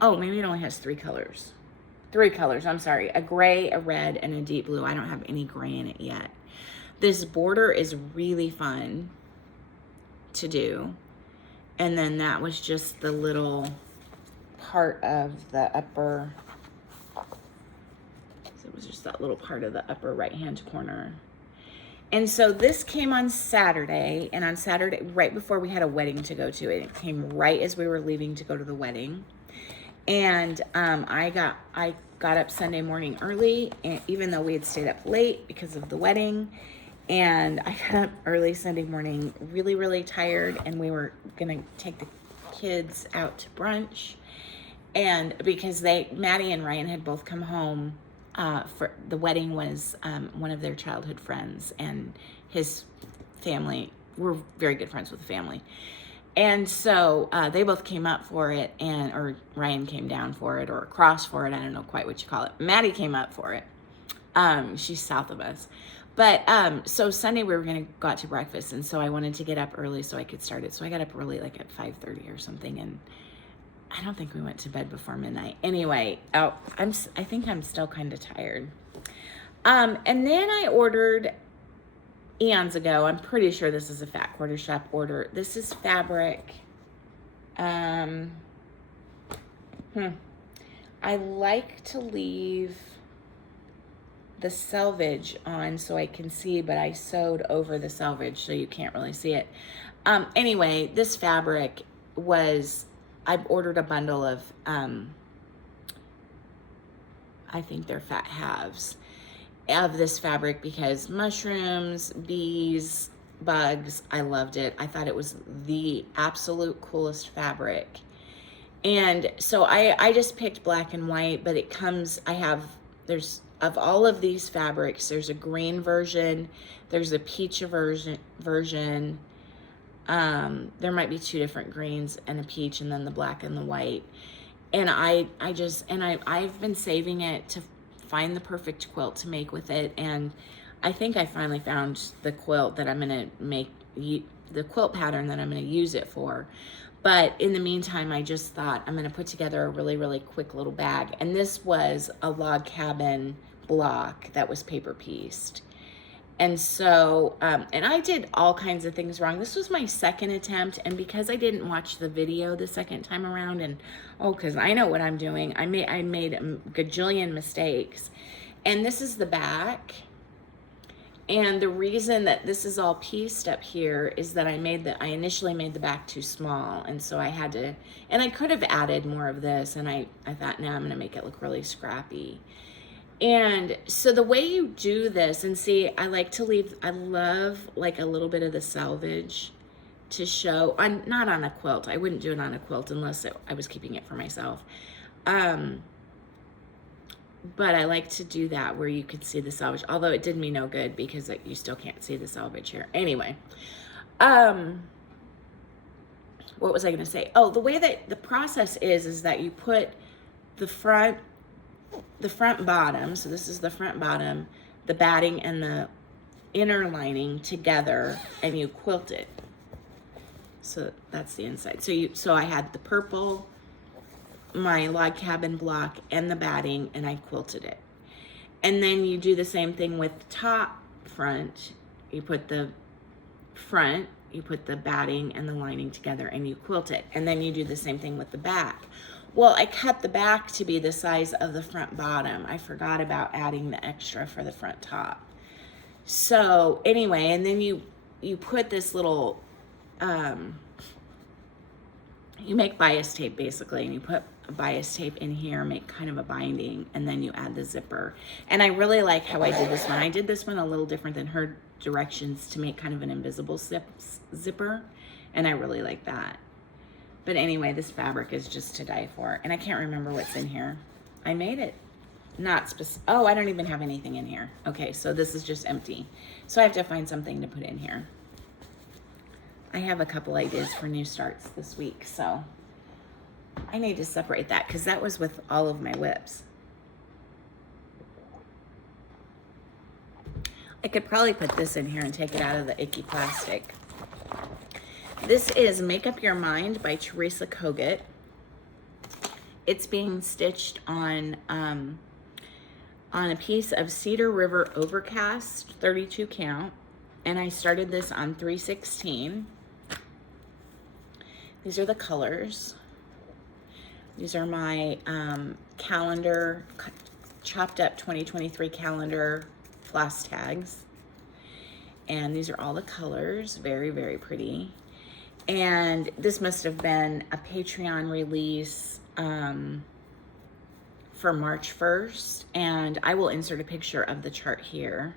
Oh, maybe it only has 3 colors. 3 colors, I'm sorry. A gray, a red, and a deep blue. I don't have any gray in it yet. This border is really fun to do. And then that was just the little part of the upper, so it was just that little part of the upper right-hand corner. And so this came on Saturday, and on Saturday, right before we had a wedding to go to, it came right as we were leaving to go to the wedding. And I got up Sunday morning early, and even though we had stayed up late because of the wedding, and I got up early Sunday morning, really, really tired, and we were gonna take the kids out to brunch. And because Maddie and Ryan had both come home, for the wedding was one of their childhood friends, and his family, we're very good friends with the family. And so they both came up for it, or Ryan came down for it, or across for it. I don't know quite what you call it. Maddie came up for it. She's south of us. But so Sunday we were going to go out to breakfast, and so I wanted to get up early so I could start it. So I got up early, like at 5:30 or something, and I don't think we went to bed before midnight. Anyway, I think I'm still kind of tired. And then I ordered eons ago. I'm pretty sure this is a Fat Quarter Shop order. This is fabric. I like to leave the selvage on so I can see, but I sewed over the selvage so you can't really see it. Anyway, this fabric was, I've ordered a bundle of, I think they're fat halves of this fabric because mushrooms, bees, bugs, I loved it. I thought it was the absolute coolest fabric. And so I just picked black and white, but it comes, of all of these fabrics, there's a green version, there's a peach version, there might be 2 different greens and a peach, and then the black and the white. And I've been saving it to find the perfect quilt to make with it. And I think I finally found the quilt that I'm going to make, the quilt pattern that I'm going to use it for. But in the meantime, I just thought I'm going to put together a really, really quick little bag. And this was a log cabin block that was paper pieced. And so, and I did all kinds of things wrong. This was my second attempt, and because I didn't watch the video the second time around, and because I know what I'm doing, I made a gajillion mistakes. And this is the back. And the reason that this is all pieced up here is that I initially made the back too small, and so I had to, and I could have added more of this, and I thought, now I'm gonna make it look really scrappy. And so the way you do this, and see, I love like a little bit of the selvage to show, not on a quilt. I wouldn't do it on a quilt unless I was keeping it for myself. But I like to do that where you could see the selvage, although it did me no good because you still can't see the selvage here. Anyway, what was I going to say? Oh, the way that the process is that you put the front bottom, so this is the front bottom, the batting and the inner lining together, and you quilt it. So that's the inside. So I had the purple, my log cabin block, and the batting, and I quilted it. And then you do the same thing with top front. You put the front, you put the batting and the lining together, and you quilt it. And then you do the same thing with the back. Well, I cut the back to be the size of the front bottom. I forgot about adding the extra for the front top. So anyway, and then you put this little, you make bias tape basically, and you put a bias tape in here, make kind of a binding, and then you add the zipper. And I really like how I did this one. I did this one a little different than her directions to make kind of an invisible zipper, and I really like that. But anyway, this fabric is just to die for. And I can't remember what's in here. I made it not specific. Oh, I don't even have anything in here. Okay, so this is just empty. So I have to find something to put in here. I have a couple ideas for new starts this week, so I need to separate that because that was with all of my whips. I could probably put this in here and take it out of the icky plastic. This is Make Up Your Mind by Teresa Kogut. It's being stitched on a piece of Cedar River Overcast 32 count, and I started this on 316. These are the colors. These are my calendar, chopped up 2023 calendar floss tags. And these are all the colors, very, very pretty. And this must have been a Patreon release for March 1st. And I will insert a picture of the chart here.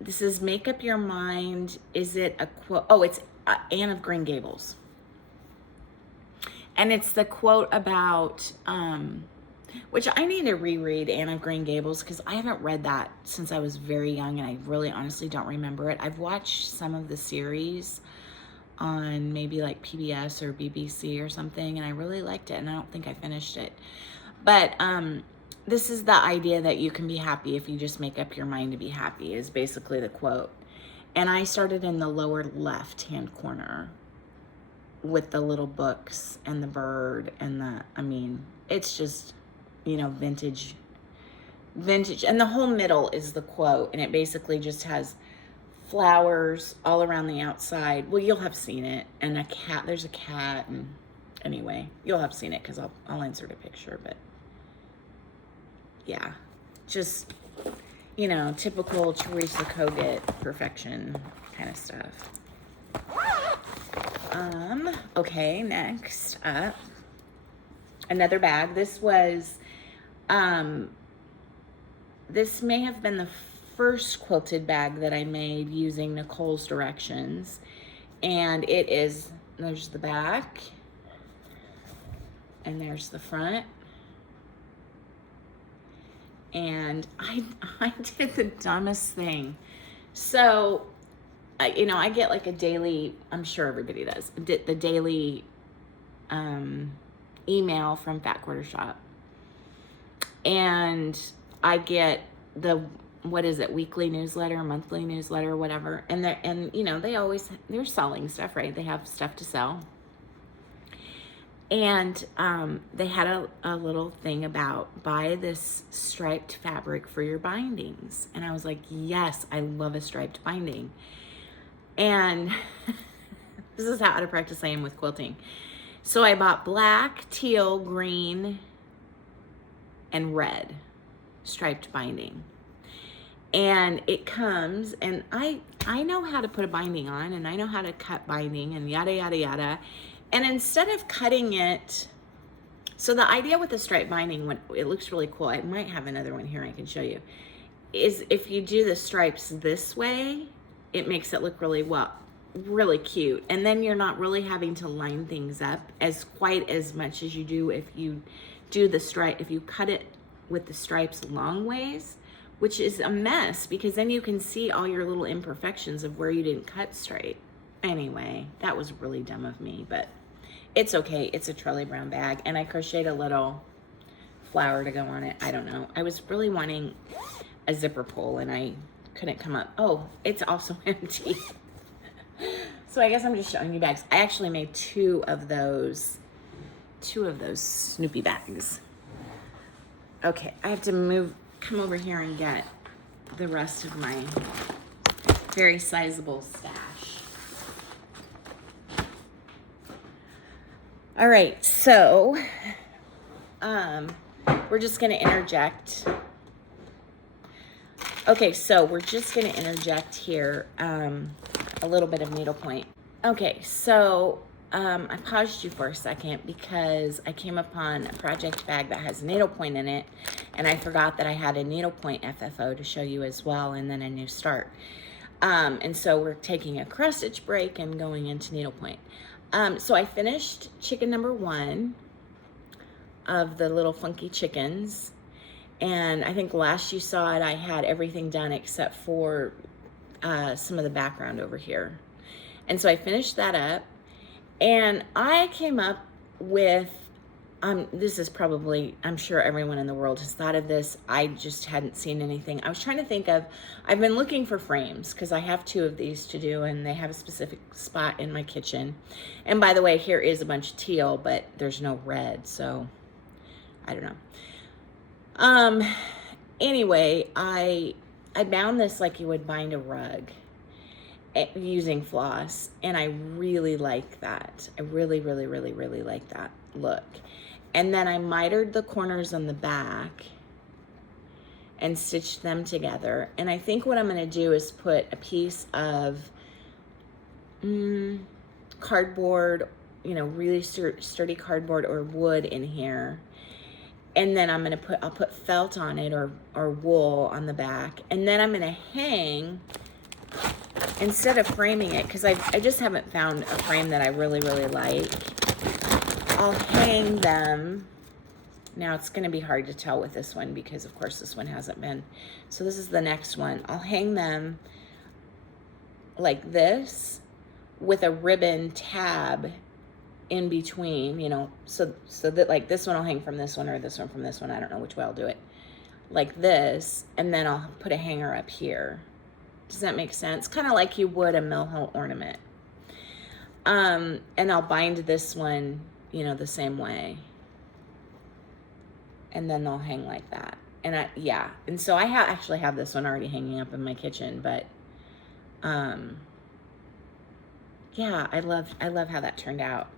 This is Make Up Your Mind. Is it a quote? Oh, it's Anne of Green Gables. And it's the quote about, which I need to reread Anne of Green Gables because I haven't read that since I was very young and I really honestly don't remember it. I've watched some of the series on maybe like PBS or BBC or something, and I really liked it, and I don't think I finished it. But this is the idea that you can be happy if you just make up your mind to be happy is basically the quote. And I started in the lower left-hand corner with the little books and the bird and I mean, it's just, you know, vintage. And the whole middle is the quote, and it basically just has flowers all around the outside. Well, you'll have seen it. And a cat, there's a cat, and anyway, you'll have seen it because I'll insert a picture, but yeah, just, you know, typical Teresa Kogut perfection kind of stuff. Okay, next up, another bag. This was, this may have been the first quilted bag that I made using Nicole's directions. And it is, there's the back, and there's the front. And I did the dumbest thing. So, you know, I get like a daily, I'm sure everybody does, the daily email from Fat Quarter Shop. And I get the, what is it, weekly newsletter, monthly newsletter, whatever. And you know, they're selling stuff, right? They have stuff to sell. And they had a little thing about buy this striped fabric for your bindings. And I was like, yes, I love a striped binding. And this is how out of practice I am with quilting. So I bought black, teal, green, and red striped binding. And it comes, and I know how to put a binding on, and I know how to cut binding, and yada, yada, yada. And instead of cutting it, so the idea with the striped binding, when it looks really cool, I might have another one here I can show you, is if you do the stripes this way, it makes it look really cute. And then you're not really having to line things up quite as much as you do if you do the stripe, if you cut it with the stripes long ways, which is a mess because then you can see all your little imperfections of where you didn't cut straight. Anyway, that was really dumb of me, but it's okay. It's a Trolley Brown bag, and I crocheted a little flower to go on it. I don't know. I was really wanting a zipper pull, and I couldn't come up. Oh, it's also empty. So I guess I'm just showing you bags. I actually made two of those Snoopy bags. Okay, I have to come over here and get the rest of my very sizable stash. All right, so we're just gonna interject. Okay, so we're just gonna interject here a little bit of needlepoint. Okay, so I paused you for a second because I came upon a project bag that has needlepoint in it, and I forgot that I had a needlepoint FFO to show you as well, and then a new start. And so we're taking a cross stitch break and going into needlepoint. So I finished chicken number 1 of the little funky chickens, And I think last you saw it, I had everything done except for some of the background over here. And so I finished that up, and I came up with, this is probably, I'm sure everyone in the world has thought of this. I just hadn't seen anything. I was trying to think of, I've been looking for frames because I have 2 of these to do, and they have a specific spot in my kitchen. And by the way, here is a bunch of teal, but there's no red, so I don't know. Anyway, I bound this like you would bind a rug using floss, and I really like that. I really, really, really, really like that look. And then I mitered the corners on the back and stitched them together. And I think what I'm going to do is put a piece of cardboard, you know, really sturdy cardboard or wood in here. And then I'll put felt on it or wool on the back. And then I'm going to hang, instead of framing it, because I just haven't found a frame that I really, really like. I'll hang them. Now it's going to be hard to tell with this one because of course this one hasn't been. So this is the next one. I'll hang them like this with a ribbon tab in between, you know, so that like this one will hang from this one or this one from this one. I don't know which way I'll do it. Like this, and then I'll put a hanger up here. Does that make sense? Kind of like you would a mill ornament. And I'll bind this one, you know, the same way. And then they'll hang like that. And yeah. And so I actually have this one already hanging up in my kitchen, but yeah, I love how that turned out.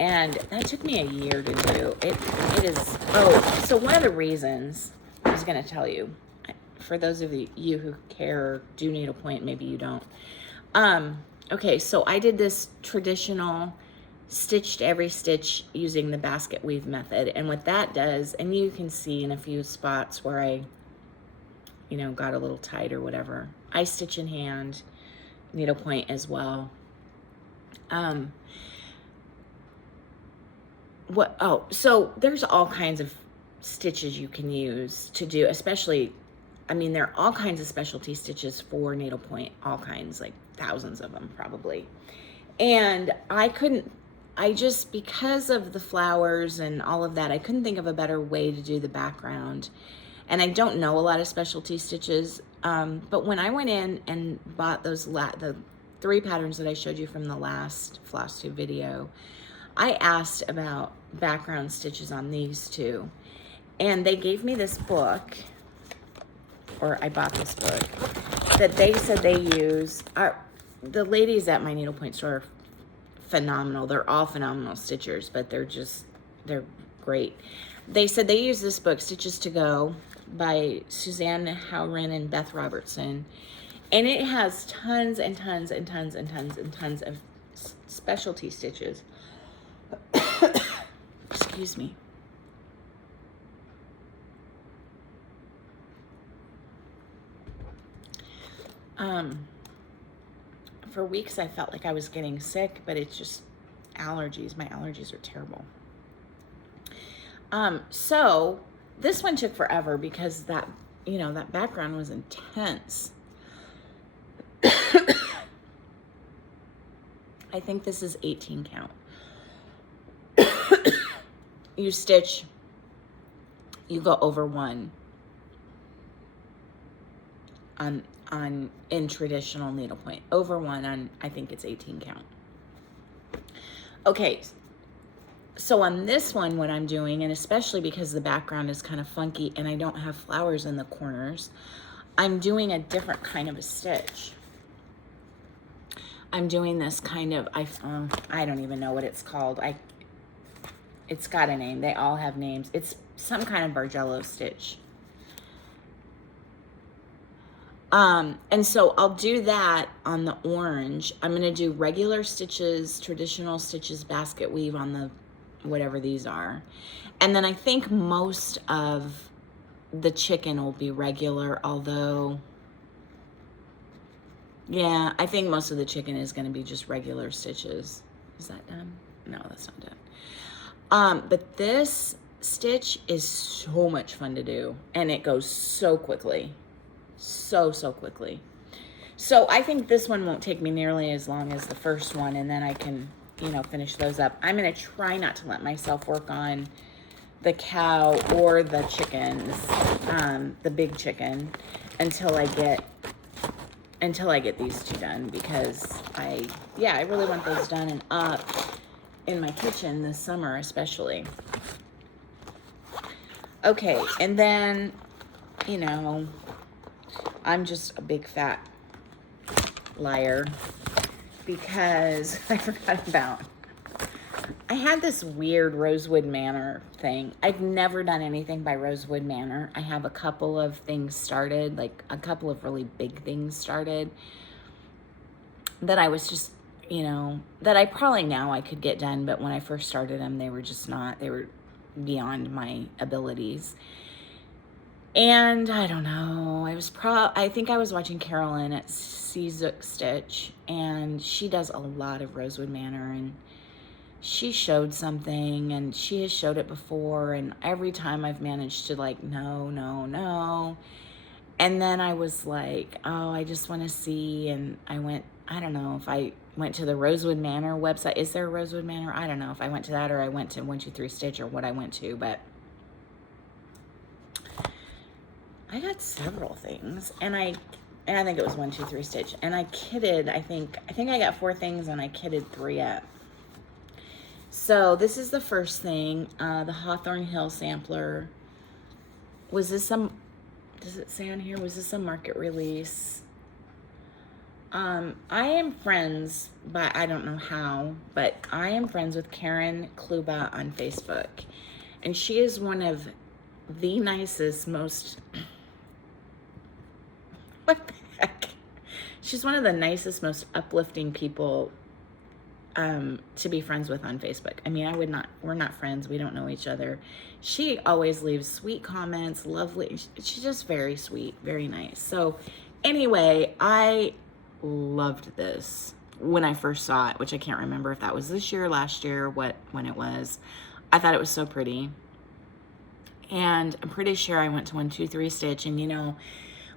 And that took me a year to do. It is, oh, so one of the reasons I was going to tell you, for those of you who care, do needlepoint, maybe you don't. Okay, so I did this traditional stitched every stitch using the basket weave method. And what that does, and you can see in a few spots where I, you know, got a little tight or whatever, I stitch in hand, needlepoint as well. So there's all kinds of stitches you can use to do, especially, I mean, there are all kinds of specialty stitches for needlepoint, all kinds, like thousands of them probably. And because of the flowers and all of that, I couldn't think of a better way to do the background. And I don't know a lot of specialty stitches, but when I went in and bought those, the 3 patterns that I showed you from the last Floss Tube video, I asked about background stitches on these 2. And they gave me this book, or I bought this book, that they said they use. The ladies at my needlepoint store are phenomenal. They're all phenomenal stitchers, but they're great. They said they use this book, Stitches to Go, by Suzanne Howren and Beth Robertson. And it has tons and tons and tons and tons and tons of specialty stitches. Excuse me. For weeks I felt like I was getting sick, but it's just allergies. My allergies are terrible. So this one took forever because that background was intense. I think this is 18 count. You stitch, you go over 1 in traditional needlepoint, over 1 on, I think it's 18 count. Okay, so on this one, what I'm doing, and especially because the background is kind of funky and I don't have flowers in the corners, I'm doing a different kind of a stitch. I'm doing this kind of, I don't even know what it's called. It's got a name. They all have names. It's some kind of Bargello stitch. And so I'll do that on the orange. I'm going to do regular stitches, traditional stitches, basket weave on the whatever these are. And then I think most of the chicken will be regular, although, yeah, I think most of the chicken is going to be just regular stitches. Is that done? No, that's not done. But this stitch is so much fun to do, and it goes so quickly. So quickly. So I think this one won't take me nearly as long as the first one, and then I can, you know, finish those up. I'm going to try not to let myself work on the cow or the chickens, the big chicken, until I get these two done, because I really want those done and up in my kitchen this summer especially. Okay, and then, you know, I'm just a big fat liar because I forgot about, I had this weird Rosewood Manor thing. I've never done anything by Rosewood Manor. I have a couple of things started, like a couple of really big things started that I was just, you know, that I probably now I could get done, but when I first started them, they were just not, they were beyond my abilities. And I don't know, I think I was watching Carolyn at Zook Stitch, and she does a lot of Rosewood Manor, and she showed something, and she has showed it before, and every time I've managed to like, no. And then I was like, oh, I just want to see, and I went, I don't know if I went to the Rosewood Manor website. Is there a Rosewood Manor? I don't know if I went to that or I went to 123 Stitch or what I went to, but I got several things, and I think it was 123 Stitch, and I kidded, I think I got 4 things, and I kidded 3 up. So this is the first thing, the Hawthorne Hill sampler. Was this some, does it say on here, was this a market release? I am friends, but I don't know how, but I am friends with Karen Kluba on Facebook, and she is one of the nicest, most, what the heck? She's one of the nicest, most uplifting people to be friends with on Facebook. I mean, we're not friends. We don't know each other. She always leaves sweet comments, lovely. She's just very sweet, very nice. So anyway, I loved this when I first saw it, which I can't remember if that was this year, last year, when it was. I thought it was so pretty. And I'm pretty sure I went to 123 Stitch, and you know,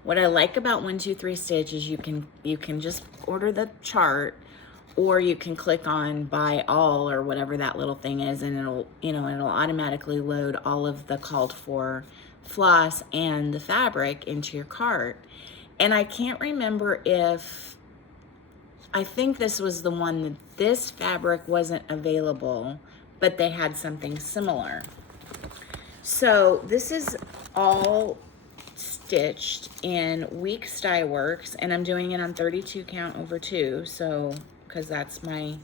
what I like about 123 Stitch is you can just order the chart, or you can click on buy all or whatever that little thing is, and it'll automatically load all of the called for floss and the fabric into your cart. And I can't remember if, I think this was the one that this fabric wasn't available, but they had something similar. So this is all stitched in Weeks Dye Works, and I'm doing it on 32 count over 2, so because that's my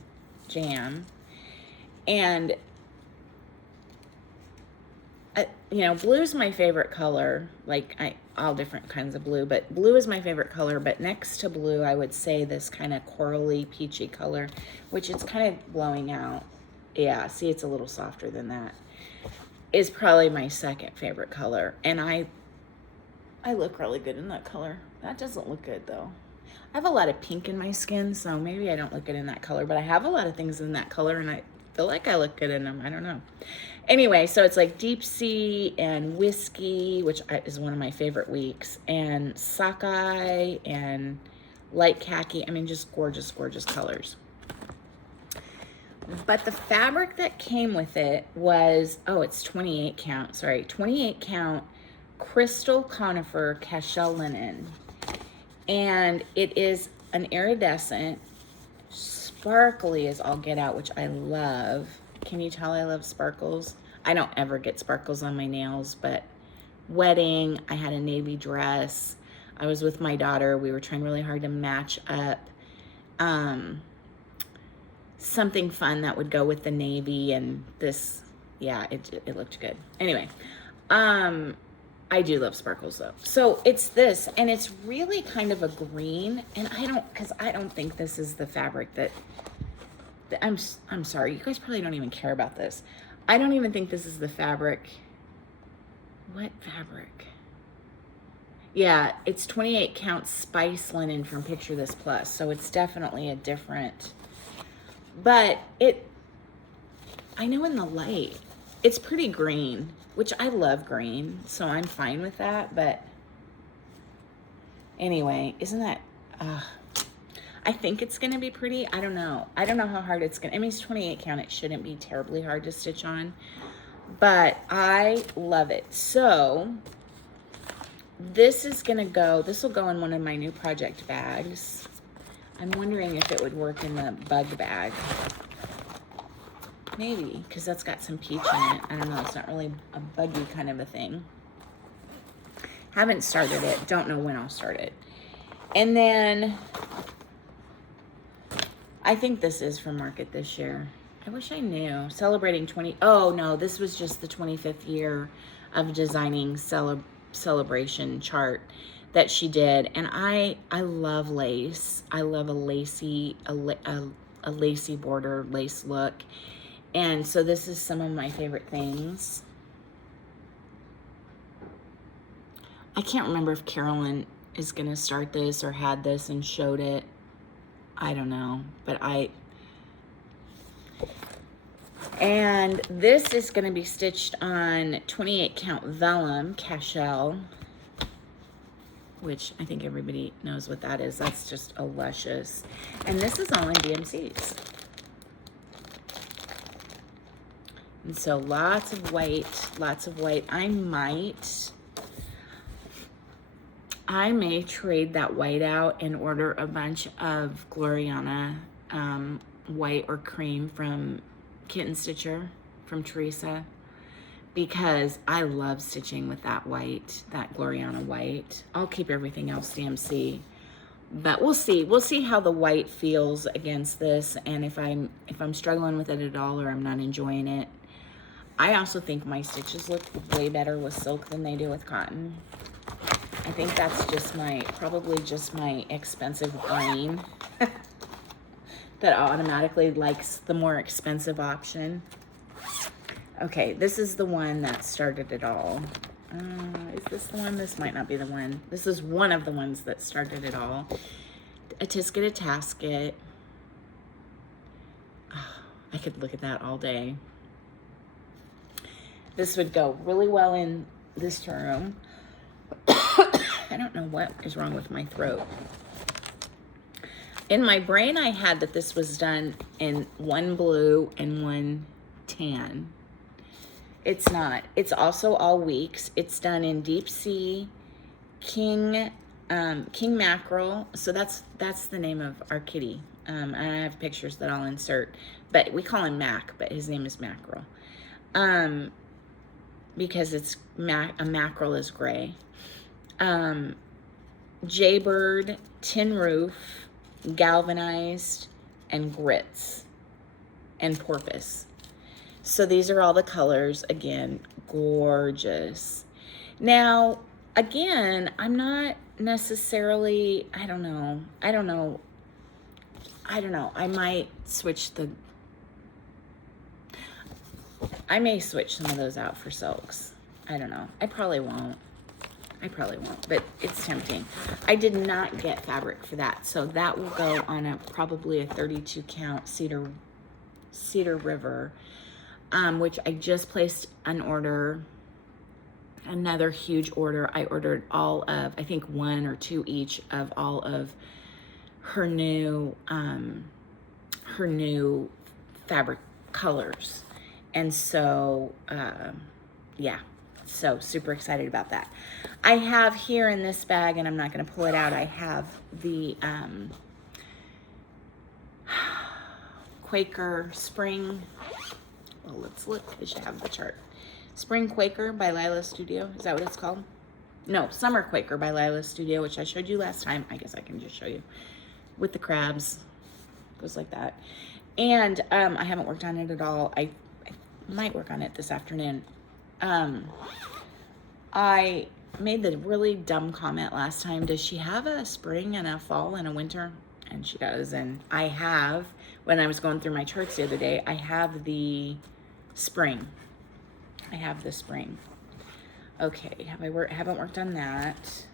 jam. And you know, blue is my favorite color. Like all different kinds of blue, but blue is my favorite color. But next to blue, I would say this kind of corally peachy color, which it's kind of blowing out. Yeah, see, it's a little softer than that. Is probably my second favorite color, and I look really good in that color. That doesn't look good though. I have a lot of pink in my skin, so maybe I don't look good in that color, but I have a lot of things in that color, and I feel like I look good in them. I don't know. Anyway, so it's like Deep Sea and Whiskey, which is one of my favorite weeks, and Sockeye and Light Khaki. I mean, just gorgeous, gorgeous colors. But the fabric that came with it was, oh, it's 28 count, sorry, 28 count Crystal Conifer Cashel linen. And it is an iridescent, sparkly as all get out, which I love. Can you tell I love sparkles? I don't ever get sparkles on my nails, but wedding, I had a navy dress. I was with my daughter. We were trying really hard to match up something fun that would go with the navy, and this, yeah, it looked good. Anyway, I do love sparkles though. So it's this, and it's really kind of a green, and because I don't think this is the fabric that I'm sorry, you guys probably don't even care about this. I don't even think this is the fabric. What fabric? Yeah, it's 28 count spice linen from Picture This Plus, so it's definitely a different, but I know in the light, It's pretty green, which I love green, so I'm fine with that. But anyway, isn't that, I think it's going to be pretty. I don't know. I don't know how hard it's going to, I mean, it's 28 count. It shouldn't be terribly hard to stitch on, but I love it. So this is going to go, this will go in one of my new project bags. I'm wondering if it would work in the bug bag. Maybe, because that's got some peach in it. I don't know. It's not really a buggy kind of a thing. Haven't started it. Don't know when I'll start it. And then I think this is from Market this year. I wish I knew. Celebrating 20. Oh, no. This was just the 25th year of designing celebration chart that she did. And I love lace. I love a lacy border lace look. And so this is some of my favorite things. I can't remember if Carolyn is going to start this or had this and showed it. I don't know, but and this is going to be stitched on 28 count vellum cashel, which I think everybody knows what that is. That's just a luscious. And this is all in DMCs. And so lots of white, lots of white. I may trade that white out and order a bunch of Gloriana white or cream from Kitten Stitcher, from Teresa, because I love stitching with that white, that Gloriana white. I'll keep everything else DMC, but we'll see. We'll see how the white feels against this, and if I'm struggling with it at all or I'm not enjoying it. I also think my stitches look way better with silk than they do with cotton. I think that's just probably just my expensive brain that automatically likes the more expensive option. Okay, this is the one that started it all. Is this the one? This might not be the one. This is one of the ones that started it all. A Tisket, a Tasket. Oh, I could look at that all day. This would go really well in this room. I don't know what is wrong with my throat. In my brain, I had that this was done in one blue and one tan. It's not. It's also all weeks. It's done in deep sea, king mackerel. So that's the name of our kitty. And I have pictures that I'll insert. But we call him Mac, but his name is Mackerel. Because it's a mackerel is gray. Jaybird, tin roof, galvanized, and grits, and porpoise. So these are all the colors. Again, gorgeous. Now, again, I'm not necessarily, I don't know. I might switch I may switch some of those out for silks. I don't know. I probably won't, but it's tempting. I did not get fabric for that, so that will go on probably a 32 count Cedar River, which I just placed an order, another huge order. I ordered all of, I think 1 or 2 each of all of her new fabric colors. And so, yeah, so super excited about that. I have here in this bag, and I'm not going to pull it out, I have the Quaker Spring. Well, let's look because you have the chart. Spring Quaker by Lila Studio. Is that what it's called? No, Summer Quaker by Lila Studio, which I showed you last time. I guess I can just show you. With the crabs. Goes like that. And I haven't worked on it at all. I might work on it this afternoon. I made the really dumb comment last time. Does she have a spring and a fall and a winter? And she does. And I have, when I was going through my charts the other day, I have the spring. I have the spring. Okay, haven't worked on that.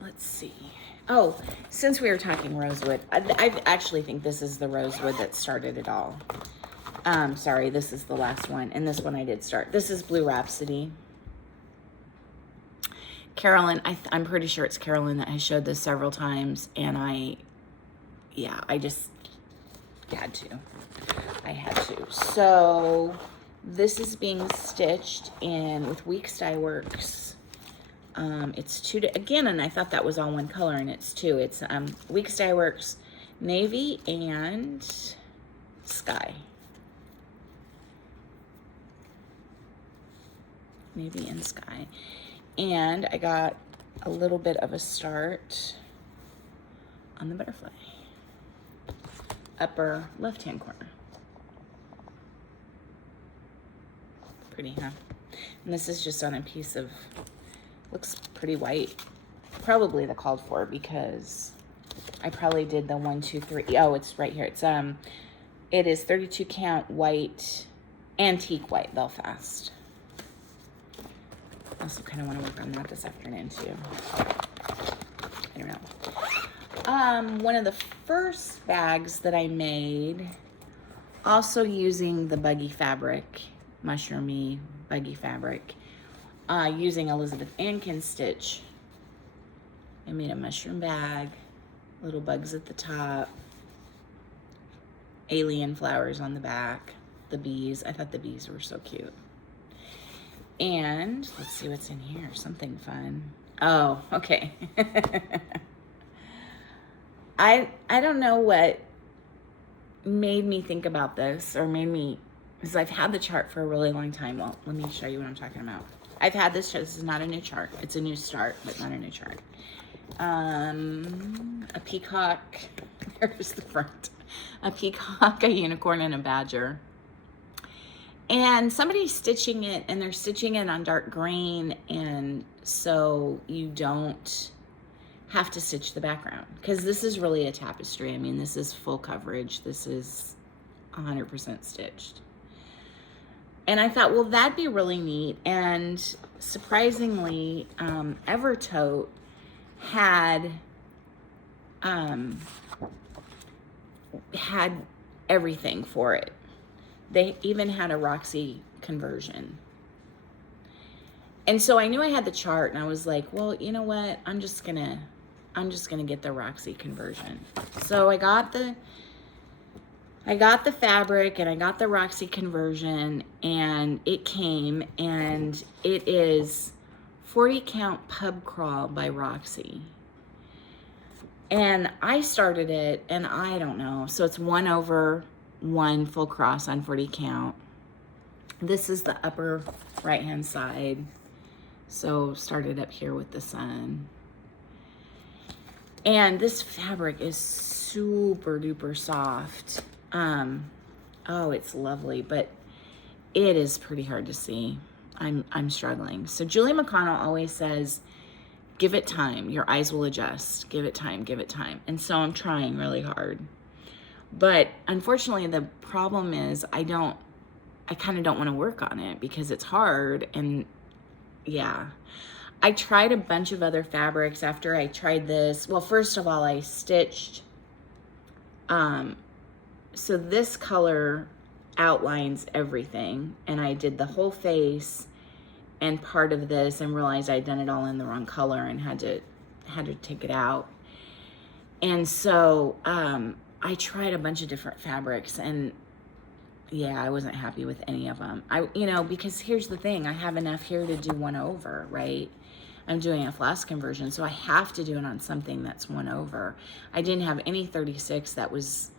Let's see. Oh, since we were talking rosewood, I actually think this is the rosewood that started it all. Sorry, this is the last one, and this one I did start. This is Blue Rhapsody. Carolyn, I'm pretty sure it's Carolyn that has showed this several times, and I just had to. I had to. So this is being stitched in with Weeks Dye Works. It's two again, and I thought that was all one color, and it's two. It's Weeks Dye Works Navy and Sky. Navy and Sky. And I got a little bit of a start on the butterfly. Upper left-hand corner. Pretty, huh? And this is just on a piece of, looks pretty white. Probably the called for, because I probably did the 1, 2, 3. Oh, it's right here. It is 32 count white, antique white Belfast. I also kind of want to work on that this afternoon too. I don't know. One of the first bags that I made, also using the buggy fabric, mushroomy buggy fabric, using Elizabeth Ankin stitch. I made a mushroom bag, little bugs at the top, alien flowers on the back, the bees. I thought the bees were so cute. And let's see what's in here. Something fun. Oh, okay. I don't know what made me think about this, or made me, because I've had the chart for a really long time. Well, let me show you what I'm talking about. I've had this chart. This is not a new chart. It's a new start, but not a new chart. A peacock. There's the front. A peacock, a unicorn, and a badger. And somebody's stitching it, and they're stitching it on dark green, and so you don't have to stitch the background, because this is really a tapestry. I mean, this is full coverage. This is 100% stitched. And I thought, well, that'd be really neat. And surprisingly, Evertote had everything for it. They even had a Roxy conversion. And so I knew I had the chart, and I was like, well, you know what? I'm just gonna get the Roxy conversion. So I got the fabric, and I got the Roxy conversion, and it came, and it is 40 count pub crawl by Roxy. And I started it, and I don't know. So it's 1/1 full cross on 40 count. This is the upper right hand side. So started up here with the sun. And this fabric is super duper soft. Oh, it's lovely, but it is pretty hard to see. I'm struggling. So Julie McConnell always says, give it time, your eyes will adjust. Give it time, give it time. And so I'm trying really hard. But unfortunately, the problem is I kind of don't want to work on it because it's hard. And yeah, I tried a bunch of other fabrics after I tried this. Well, first of all, I stitched, so this color outlines everything, and I did the whole face and part of this, and realized I'd done it all in the wrong color and had to take it out. And so, I tried a bunch of different fabrics, and yeah, I wasn't happy with any of them. Because here's the thing, I have enough here to do 1/, right? I'm doing a floss conversion, so I have to do it on something that's 1/. I didn't have any 36 that was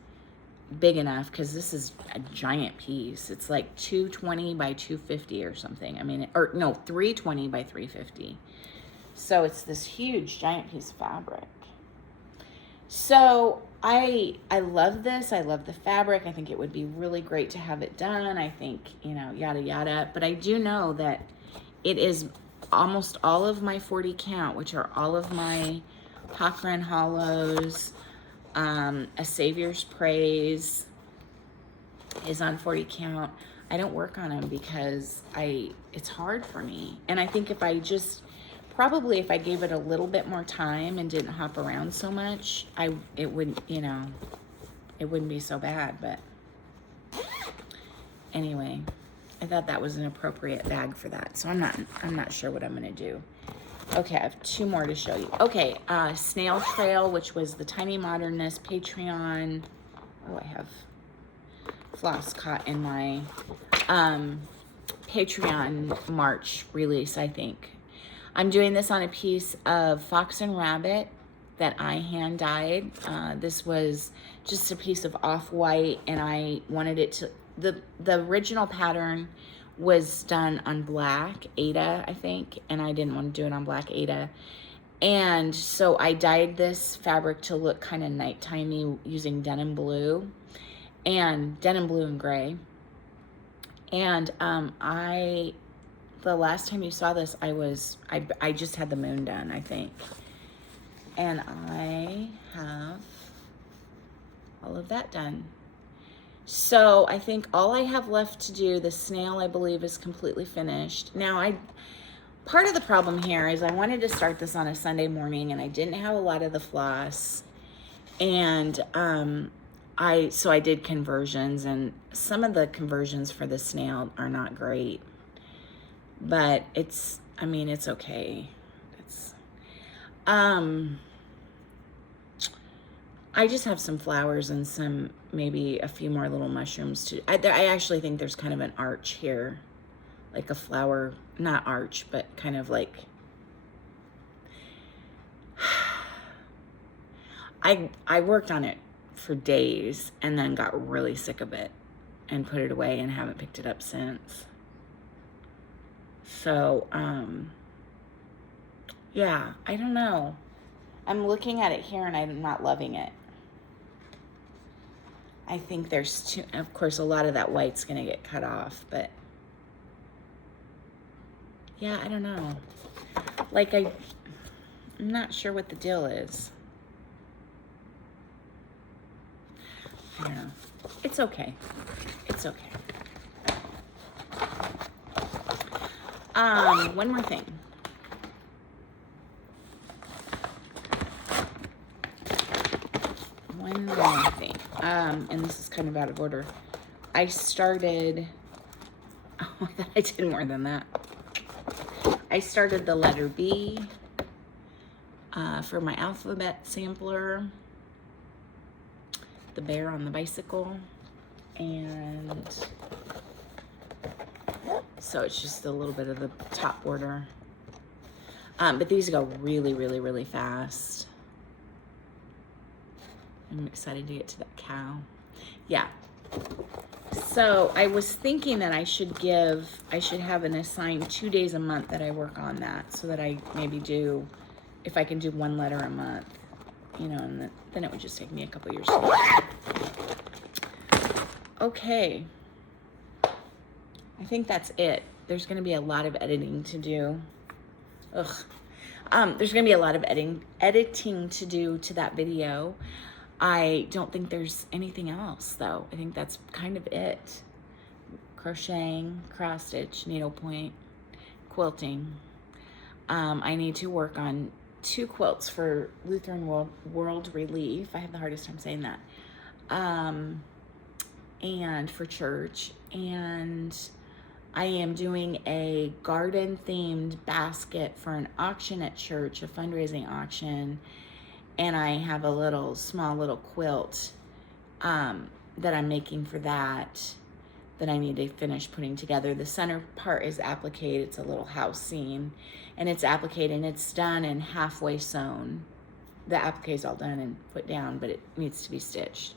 big enough, because this is a giant piece. It's like 220 by 250 or something. I mean, or no, 320 by 350. So it's this huge giant piece of fabric. So I love this. I love the fabric. I think it would be really great to have it done. I think, yada, yada. But I do know that it is almost all of my 40 count, which are all of my Hochran Hollows. A Savior's Praise is on 40 count. I don't work on them because it's hard for me. And I think if I gave it a little bit more time and didn't hop around so much, it wouldn't be so bad. But anyway, I thought that was an appropriate bag for that. So I'm not sure what I'm gonna do. Okay, I have 2 more to show you. Okay, Snail Trail, which was the Tiny Modernist Patreon. Oh, I have floss caught in my Patreon March release, I think. I'm doing this on a piece of Fox and Rabbit that I hand dyed. This was just a piece of off-white, and I wanted it to, the original pattern was done on black Ada, I think, and I didn't want to do it on black Ada. And so I dyed this fabric to look kind of nighttimey using denim blue and gray. And the last time you saw this, I just had the moon done, I think. And I have all of that done. So I think all I have left to do, the snail, I believe, is completely finished. Now, part of the problem here is I wanted to start this on a Sunday morning, and I didn't have a lot of the floss. And so I did conversions, and some of the conversions for the snail are not great. But it's okay. I just have some flowers and maybe a few more little mushrooms I actually think there's kind of an arch here, like a flower, not arch, but kind of like, I worked on it for days and then got really sick of it and put it away and haven't picked it up since. So, yeah, I don't know. I'm looking at it here and I'm not loving it. I think there's of course, a lot of that white's gonna get cut off, but yeah, I don't know. Like, I'm not sure what the deal is. I don't know. It's okay. It's okay. One more thing. And this is kind of out of order. I started, I did more than that. I started the letter B for my alphabet sampler, the bear on the bicycle, and so it's just a little bit of the top border. But these go really, really, really fast. I'm excited to get to that cow. Yeah. So I was thinking that I should have an assigned 2 days a month that I work on that, so that I maybe if I can do 1 letter a month, and then it would just take me a couple years to do it. Okay. I think that's it. There's going to be a lot of editing to do. There's going to be a lot of editing to do to that video. I don't think there's anything else, though. I think that's kind of it. Crocheting, cross stitch, needlepoint, quilting. I need to work on 2 quilts for Lutheran World Relief. I have the hardest time saying that. And for church. And I am doing a garden-themed basket for an auction at church, a fundraising auction. And I have a small little quilt that I'm making for that I need to finish putting together. The center part is appliqué. It's a little house scene, and it's appliqué, and it's done and halfway sewn. The appliqué is all done and put down, but it needs to be stitched.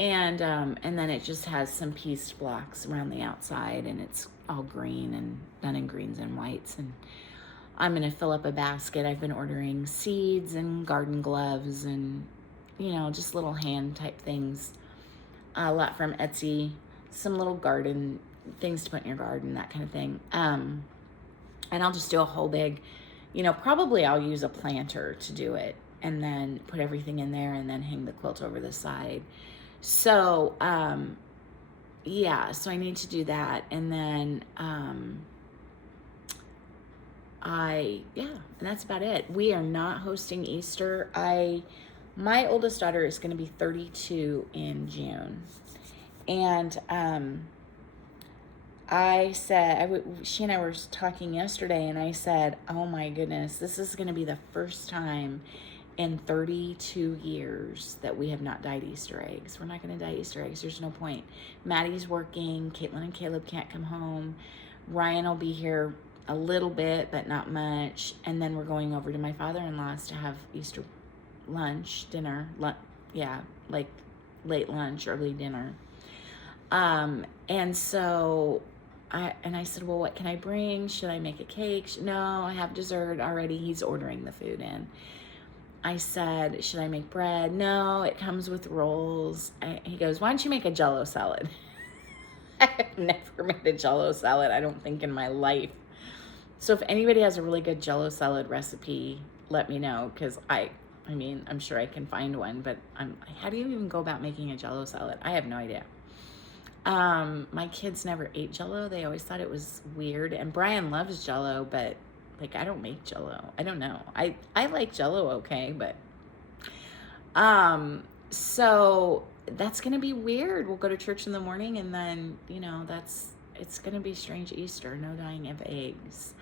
And then it just has some pieced blocks around the outside, and it's all green and done in greens and whites. And I'm going to fill up a basket. I've been ordering seeds and garden gloves and, just little hand type things. A lot from Etsy. Some little garden things to put in your garden, that kind of thing. And I'll just do a whole big, probably I'll use a planter to do it and then put everything in there and then hang the quilt over the side. So, yeah, so I need to do that. And then, and that's about it. We are not hosting Easter. My oldest daughter is going to be 32 in June. And, I said, she and I were talking yesterday, and I said, oh my goodness, this is going to be the first time in 32 years that we have not dyed Easter eggs. We're not going to dye Easter eggs. There's no point. Maddie's working. Caitlin and Caleb can't come home. Ryan will be here a little bit, but not much. And then we're going over to my father-in-law's to have Easter dinner. Yeah, like late lunch, early dinner. And so I said, well, what can I bring? Should I make a cake? No, I have dessert already. He's ordering the food in. I said, should I make bread? No, it comes with rolls. He goes, why don't you make a Jell-O salad? I have never made a Jell-O salad, I don't think, in my life. So if anybody has a really good Jell-O salad recipe, let me know, because I mean, I'm sure I can find one, but how do you even go about making a Jell-O salad? I have no idea. My kids never ate Jell-O. They always thought it was weird. And Brian loves Jell-O, but like, I don't make Jell-O. I don't know. I like Jell-O okay, but so that's gonna be weird. We'll go to church in the morning, and then, you know, it's gonna be strange Easter. No dyeing of eggs.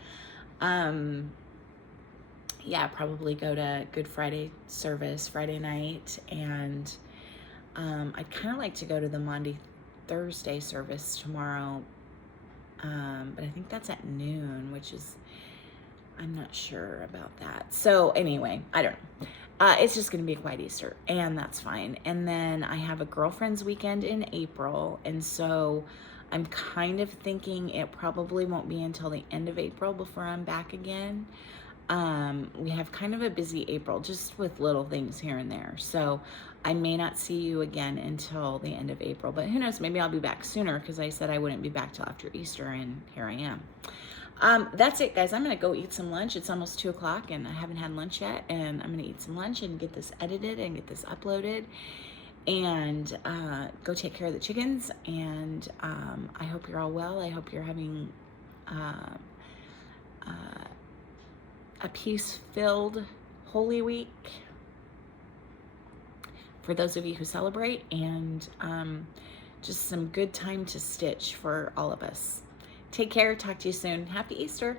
Yeah, probably go to Good Friday service Friday night, and I'd kind of like to go to the Maundy Thursday service tomorrow, but I think that's at noon, which is, I'm not sure about that. So anyway, I don't know. It's just going to be a quiet Easter, and that's fine. And then I have a girlfriend's weekend in April, and so I'm kind of thinking it probably won't be until the end of April before I'm back again. We have kind of a busy April, just with little things here and there. So I may not see you again until the end of April, but who knows, maybe I'll be back sooner, because I said I wouldn't be back till after Easter, and here I am. That's it, guys. I'm going to go eat some lunch. It's almost 2 o'clock, and I haven't had lunch yet, and I'm going to eat some lunch and get this edited and get this uploaded, and go take care of the chickens. And I hope you're all well. I hope you're having a peace-filled Holy Week for those of you who celebrate, and just some good time to stitch for all of us. Take care. Talk to you soon. Happy Easter.